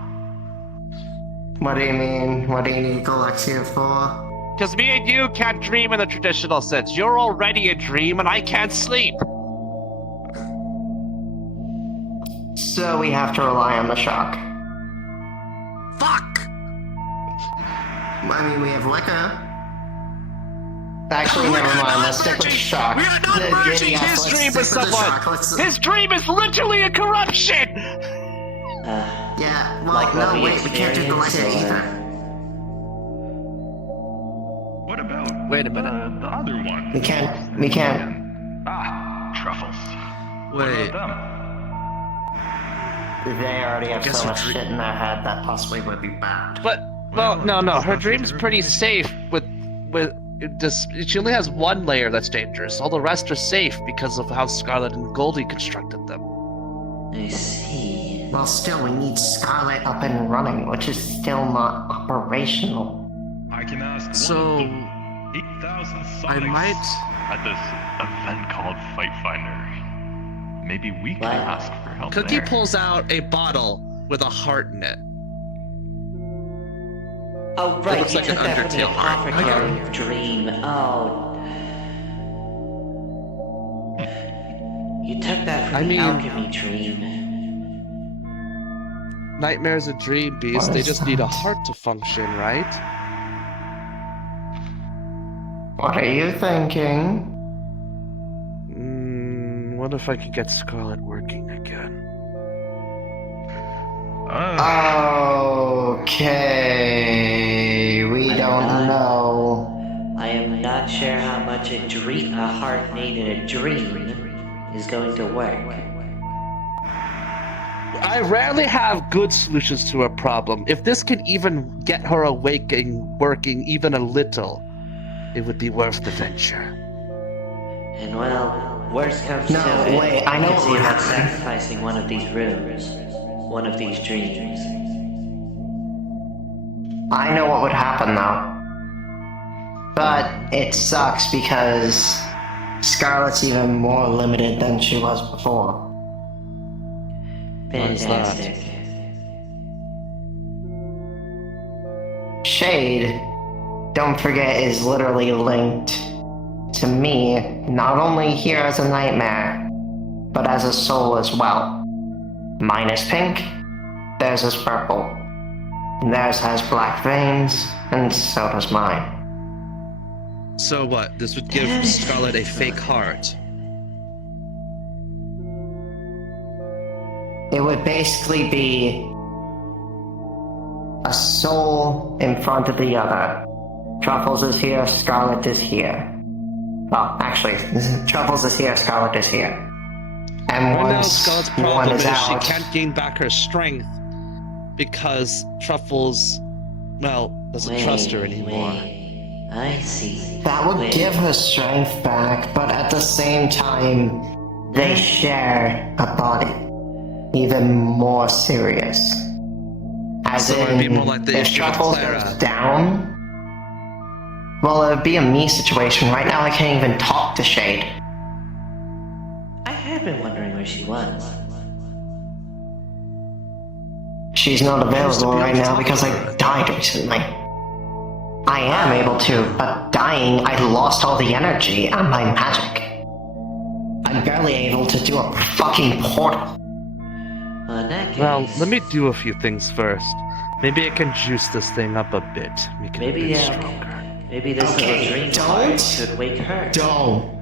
What do you mean? What do you need Galexia for? Because me and you can't dream in the traditional sense. You're already a dream, and I can't sleep. So we have to rely on the shock. Fuck! I mean, we have liquor. Actually, never mind. Let's stick with shock. We are not merging his dream with someone. His dream is literally a corruption. Yeah, well, Like what no, we wait, we can't do the liquor experienced, or- either. What about Wait a minute. the other one? We can't. Ah, truffles. What Wait. about them? They already have guess so her much dream- shit in their head that possibly would be bad. But well, no. Her dream's pretty safe. With she only has one layer that's dangerous. All the rest are safe because of how Scarlet and Goldie constructed them. I see. Well, still, we need Scarlet up and running, which is still not operational. I can ask So, 8,000 Sonics I might. at this event called Fight Finder. Maybe we can Wow. ask for help Cookie there. pulls out a bottle with a heart in it. Oh, right, looks you like took an that from the Undertale heart. apothecary dream. Oh. You took that from I the mean- alchemy dream. Nightmare's a dream beast. What They is just need a that? heart to function, right? What are you thinking? What if I could get Scarlet working again? Okay, we I'm don't not- know. I am not sure how much a heart made in a dream is going to work. I rarely have good solutions to a problem. If this can even get her working even a little, it would be worth the venture. And well, worst comes No, to it, wait, I know can see what about happened. sacrificing one of these rooms, one of these dreams. I know what would happen though. But it sucks because Scarlet's even more limited than she was before. is that? Fantastic. Shade, don't forget, is literally linked to me, not only here as a nightmare, but as a soul as well. Mine is pink, theirs is purple. And theirs has black veins, and so does mine. So what? This would give Scarlet a fake heart. It would basically be a soul in front of the other. Truffles is here, Scarlet is here. Well, actually, Truffles is here, Scarlet is here. And Right now, once Scarlet's one problem is is she out, can't gain back her strength because Truffles, well, doesn't trust her anymore. I see. that would Wait. give her strength back, but at the same time, they share a body. Even more serious. As So it would in, be more like the if issue with Truffles Clara. goes down, well, it would be a me situation. Right now, I can't even talk to Shade. I had been wondering where she was. She's not available right now because I died recently. I am able to, but dying, I lost all the energy and my magic. I'm barely able to do a fucking portal. Well, in that case, Well, let me do a few things first. Maybe I can juice this thing up a bit, make it a maybe, bit stronger. maybe this Okay, little dream don't. heart could wake her. Don't.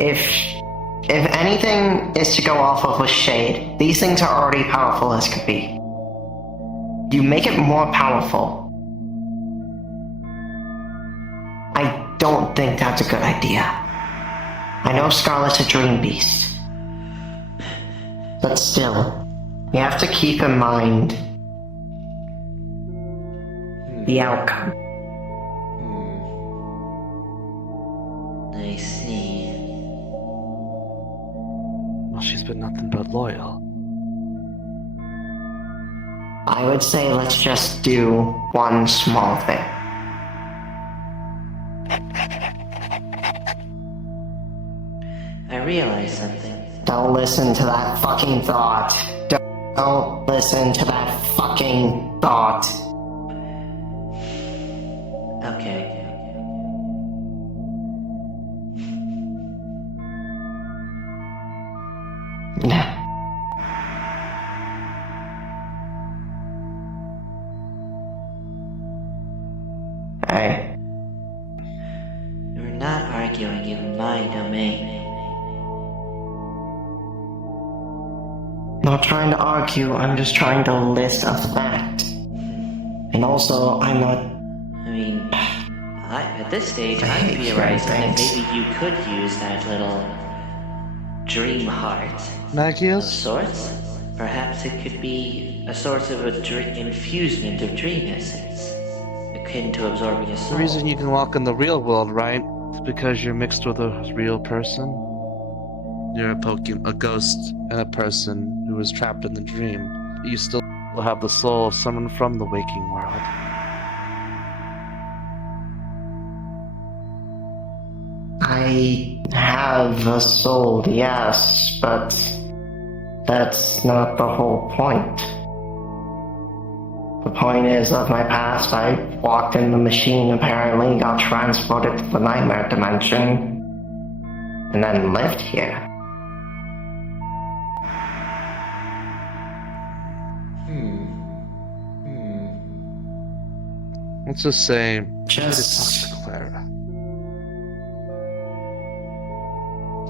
If anything is to go off of with Shade, these things are already powerful as could be. You make it more powerful. I don't think that's a good idea. I know Scarlet's a dream beast. But still, you have to keep in mind the outcome. I see. Well, she's been nothing but loyal. I would say let's just do one small thing. I realized something. Don't listen to that fucking thought. Don't listen to that fucking thought. Okay. Hey, You're not arguing in my domain. not trying to argue, I'm just trying to list a fact. And also, I'm not. I mean, at this stage, I I'm hate hearing theorizing that things. maybe you could use that little dream heart of Magius? sorts. Perhaps it could be a source of infusement of dream essence, akin to absorbing a The soul. reason you can walk in the real world, right? Is because you're mixed with a real person. You're a ghost and a person who was trapped in the dream. You still have the soul of someone from the waking world. I have a soul, yes, but that's not the whole point. The point is, of my past, I walked in the machine, apparently, got transported to the nightmare dimension, and then lived here. Let's just say, you need to Just- talk to Clara.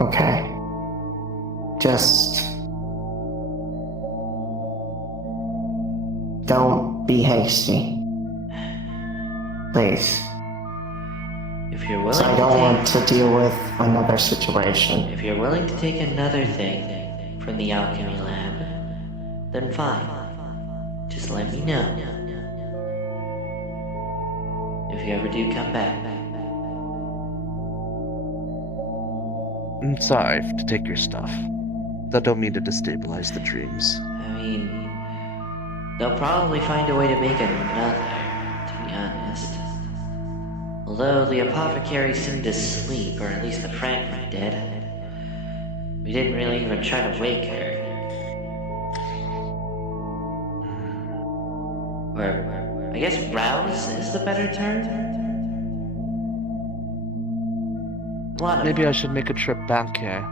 Okay. Just... don't be hasty. Please. If you're 'Cause willing I to don't take, want to deal with another situation. if you're willing to take another thing from the alchemy lab, then fine. Just let me know. If you ever do come back. I'm sorry to take your stuff. That don't mean to destabilize the dreams. I mean, they'll probably find a way to make another, to be honest. Although the apothecary seemed to sleep, or at least the fragment did. We didn't really even try to wake her. Or, I guess rouse is the better term? A lot of Maybe I should make a trip back here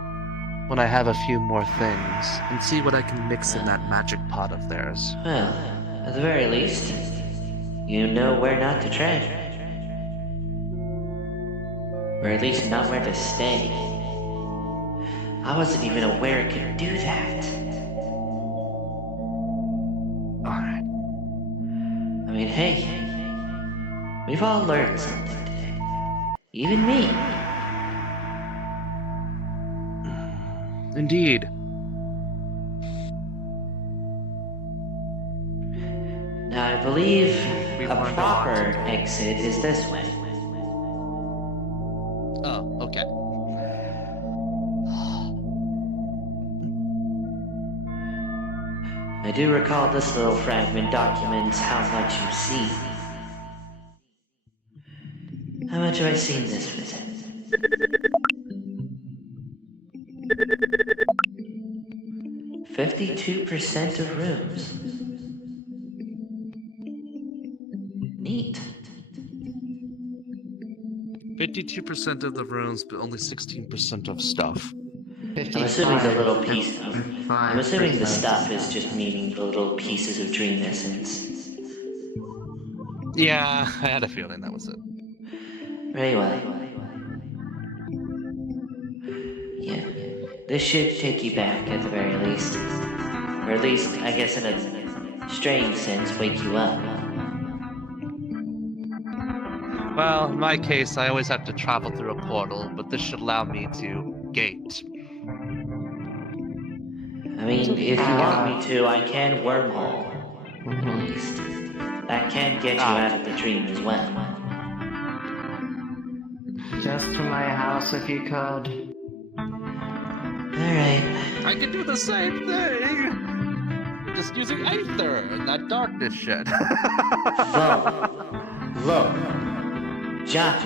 when I have a few more things and see what I can mix in that magic pot of theirs. Well, at the very least, you know where not to tread. Or at least not where to stay. I wasn't even aware it could do that. Alright. I mean, hey, we've all learned something today. Even me. Indeed. Now, I believe We've a learned a proper lot. exit is this way. Oh, okay. I do recall this little fragment documents how much you've seen. How much have I seen this visit? "52% of rooms. Neat. 52% of the rooms, but only 16% of stuff. I'm assuming the little piece of... I'm assuming the stuff is just meaning the little pieces of dream essence. Yeah, I had a feeling that was it. Anyway. Yeah. This should take you back at the very least. Or at least, I guess in a strange sense, wake you up. Well, in my case, I always have to travel through a portal, but this should allow me to gate. I mean, if you want me to, I can wormhole. At least. That can get you out of the dream as well. Just to my house if you could. Alright. I could do the same thing! Just using Aether and that darkness shit. Look. Josh.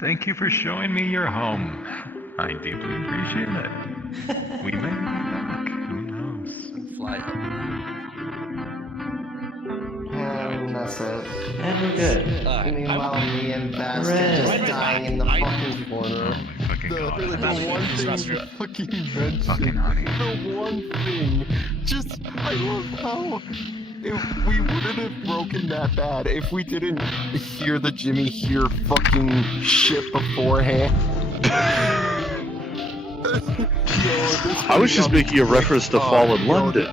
Thank you for showing me your home. I deeply appreciate it. We may be back. Who knows? Fly up. And we're good. Meanwhile, me and Bast are Hooray. just dying in the fucking corner. Oh my fucking god. The one thing you fucking mentioned. Fucking honey. The one thing. Just, I love how. If we wouldn't have broken that bad if we didn't hear the Jimmy hear fucking shit beforehand. I was just making a reference to Fallen London.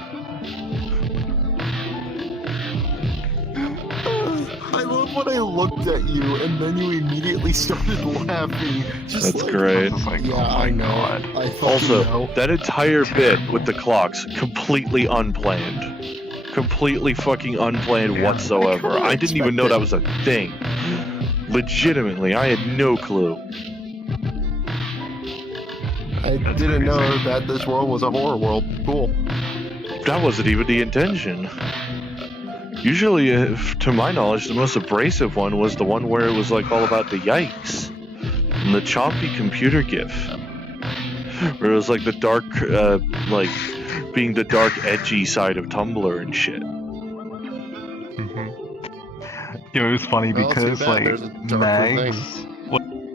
I love when I looked at you and then you immediately started laughing. Just That's like, great. Yeah, I know. I fucking Also, know. that entire bit with the clocks, completely unplanned. Completely fucking unplanned whatsoever. I didn't even know that was a thing. Legitimately, I had no clue. I didn't know that this world was a horror world. Cool. That wasn't even the intention. Usually, to my knowledge, the most abrasive one was the one where it was like all about the yikes. And the chompy computer gif. Where it was like the dark, like, being the dark, edgy side of Tumblr and shit. It was funny Well, because, too bad. There's a like, darker Mags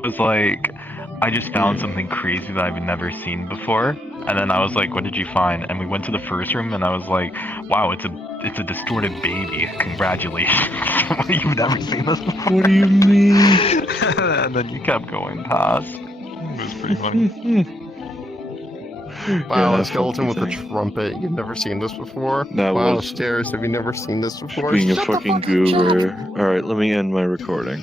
was like, I just found something crazy that I've never seen before. And then I was like, what did you find? And we went to the first room and I was like, wow, it's a distorted baby. Congratulations. You've never seen this before. What do you mean? And then you kept going past. It was pretty funny. Wow, Yeah, a skeleton with a fucking trumpet. You've never seen this before? That wow, was- stairs. Have you never seen this before? Being a Shut the fucking fuck up. goober. Alright, let me end my recording.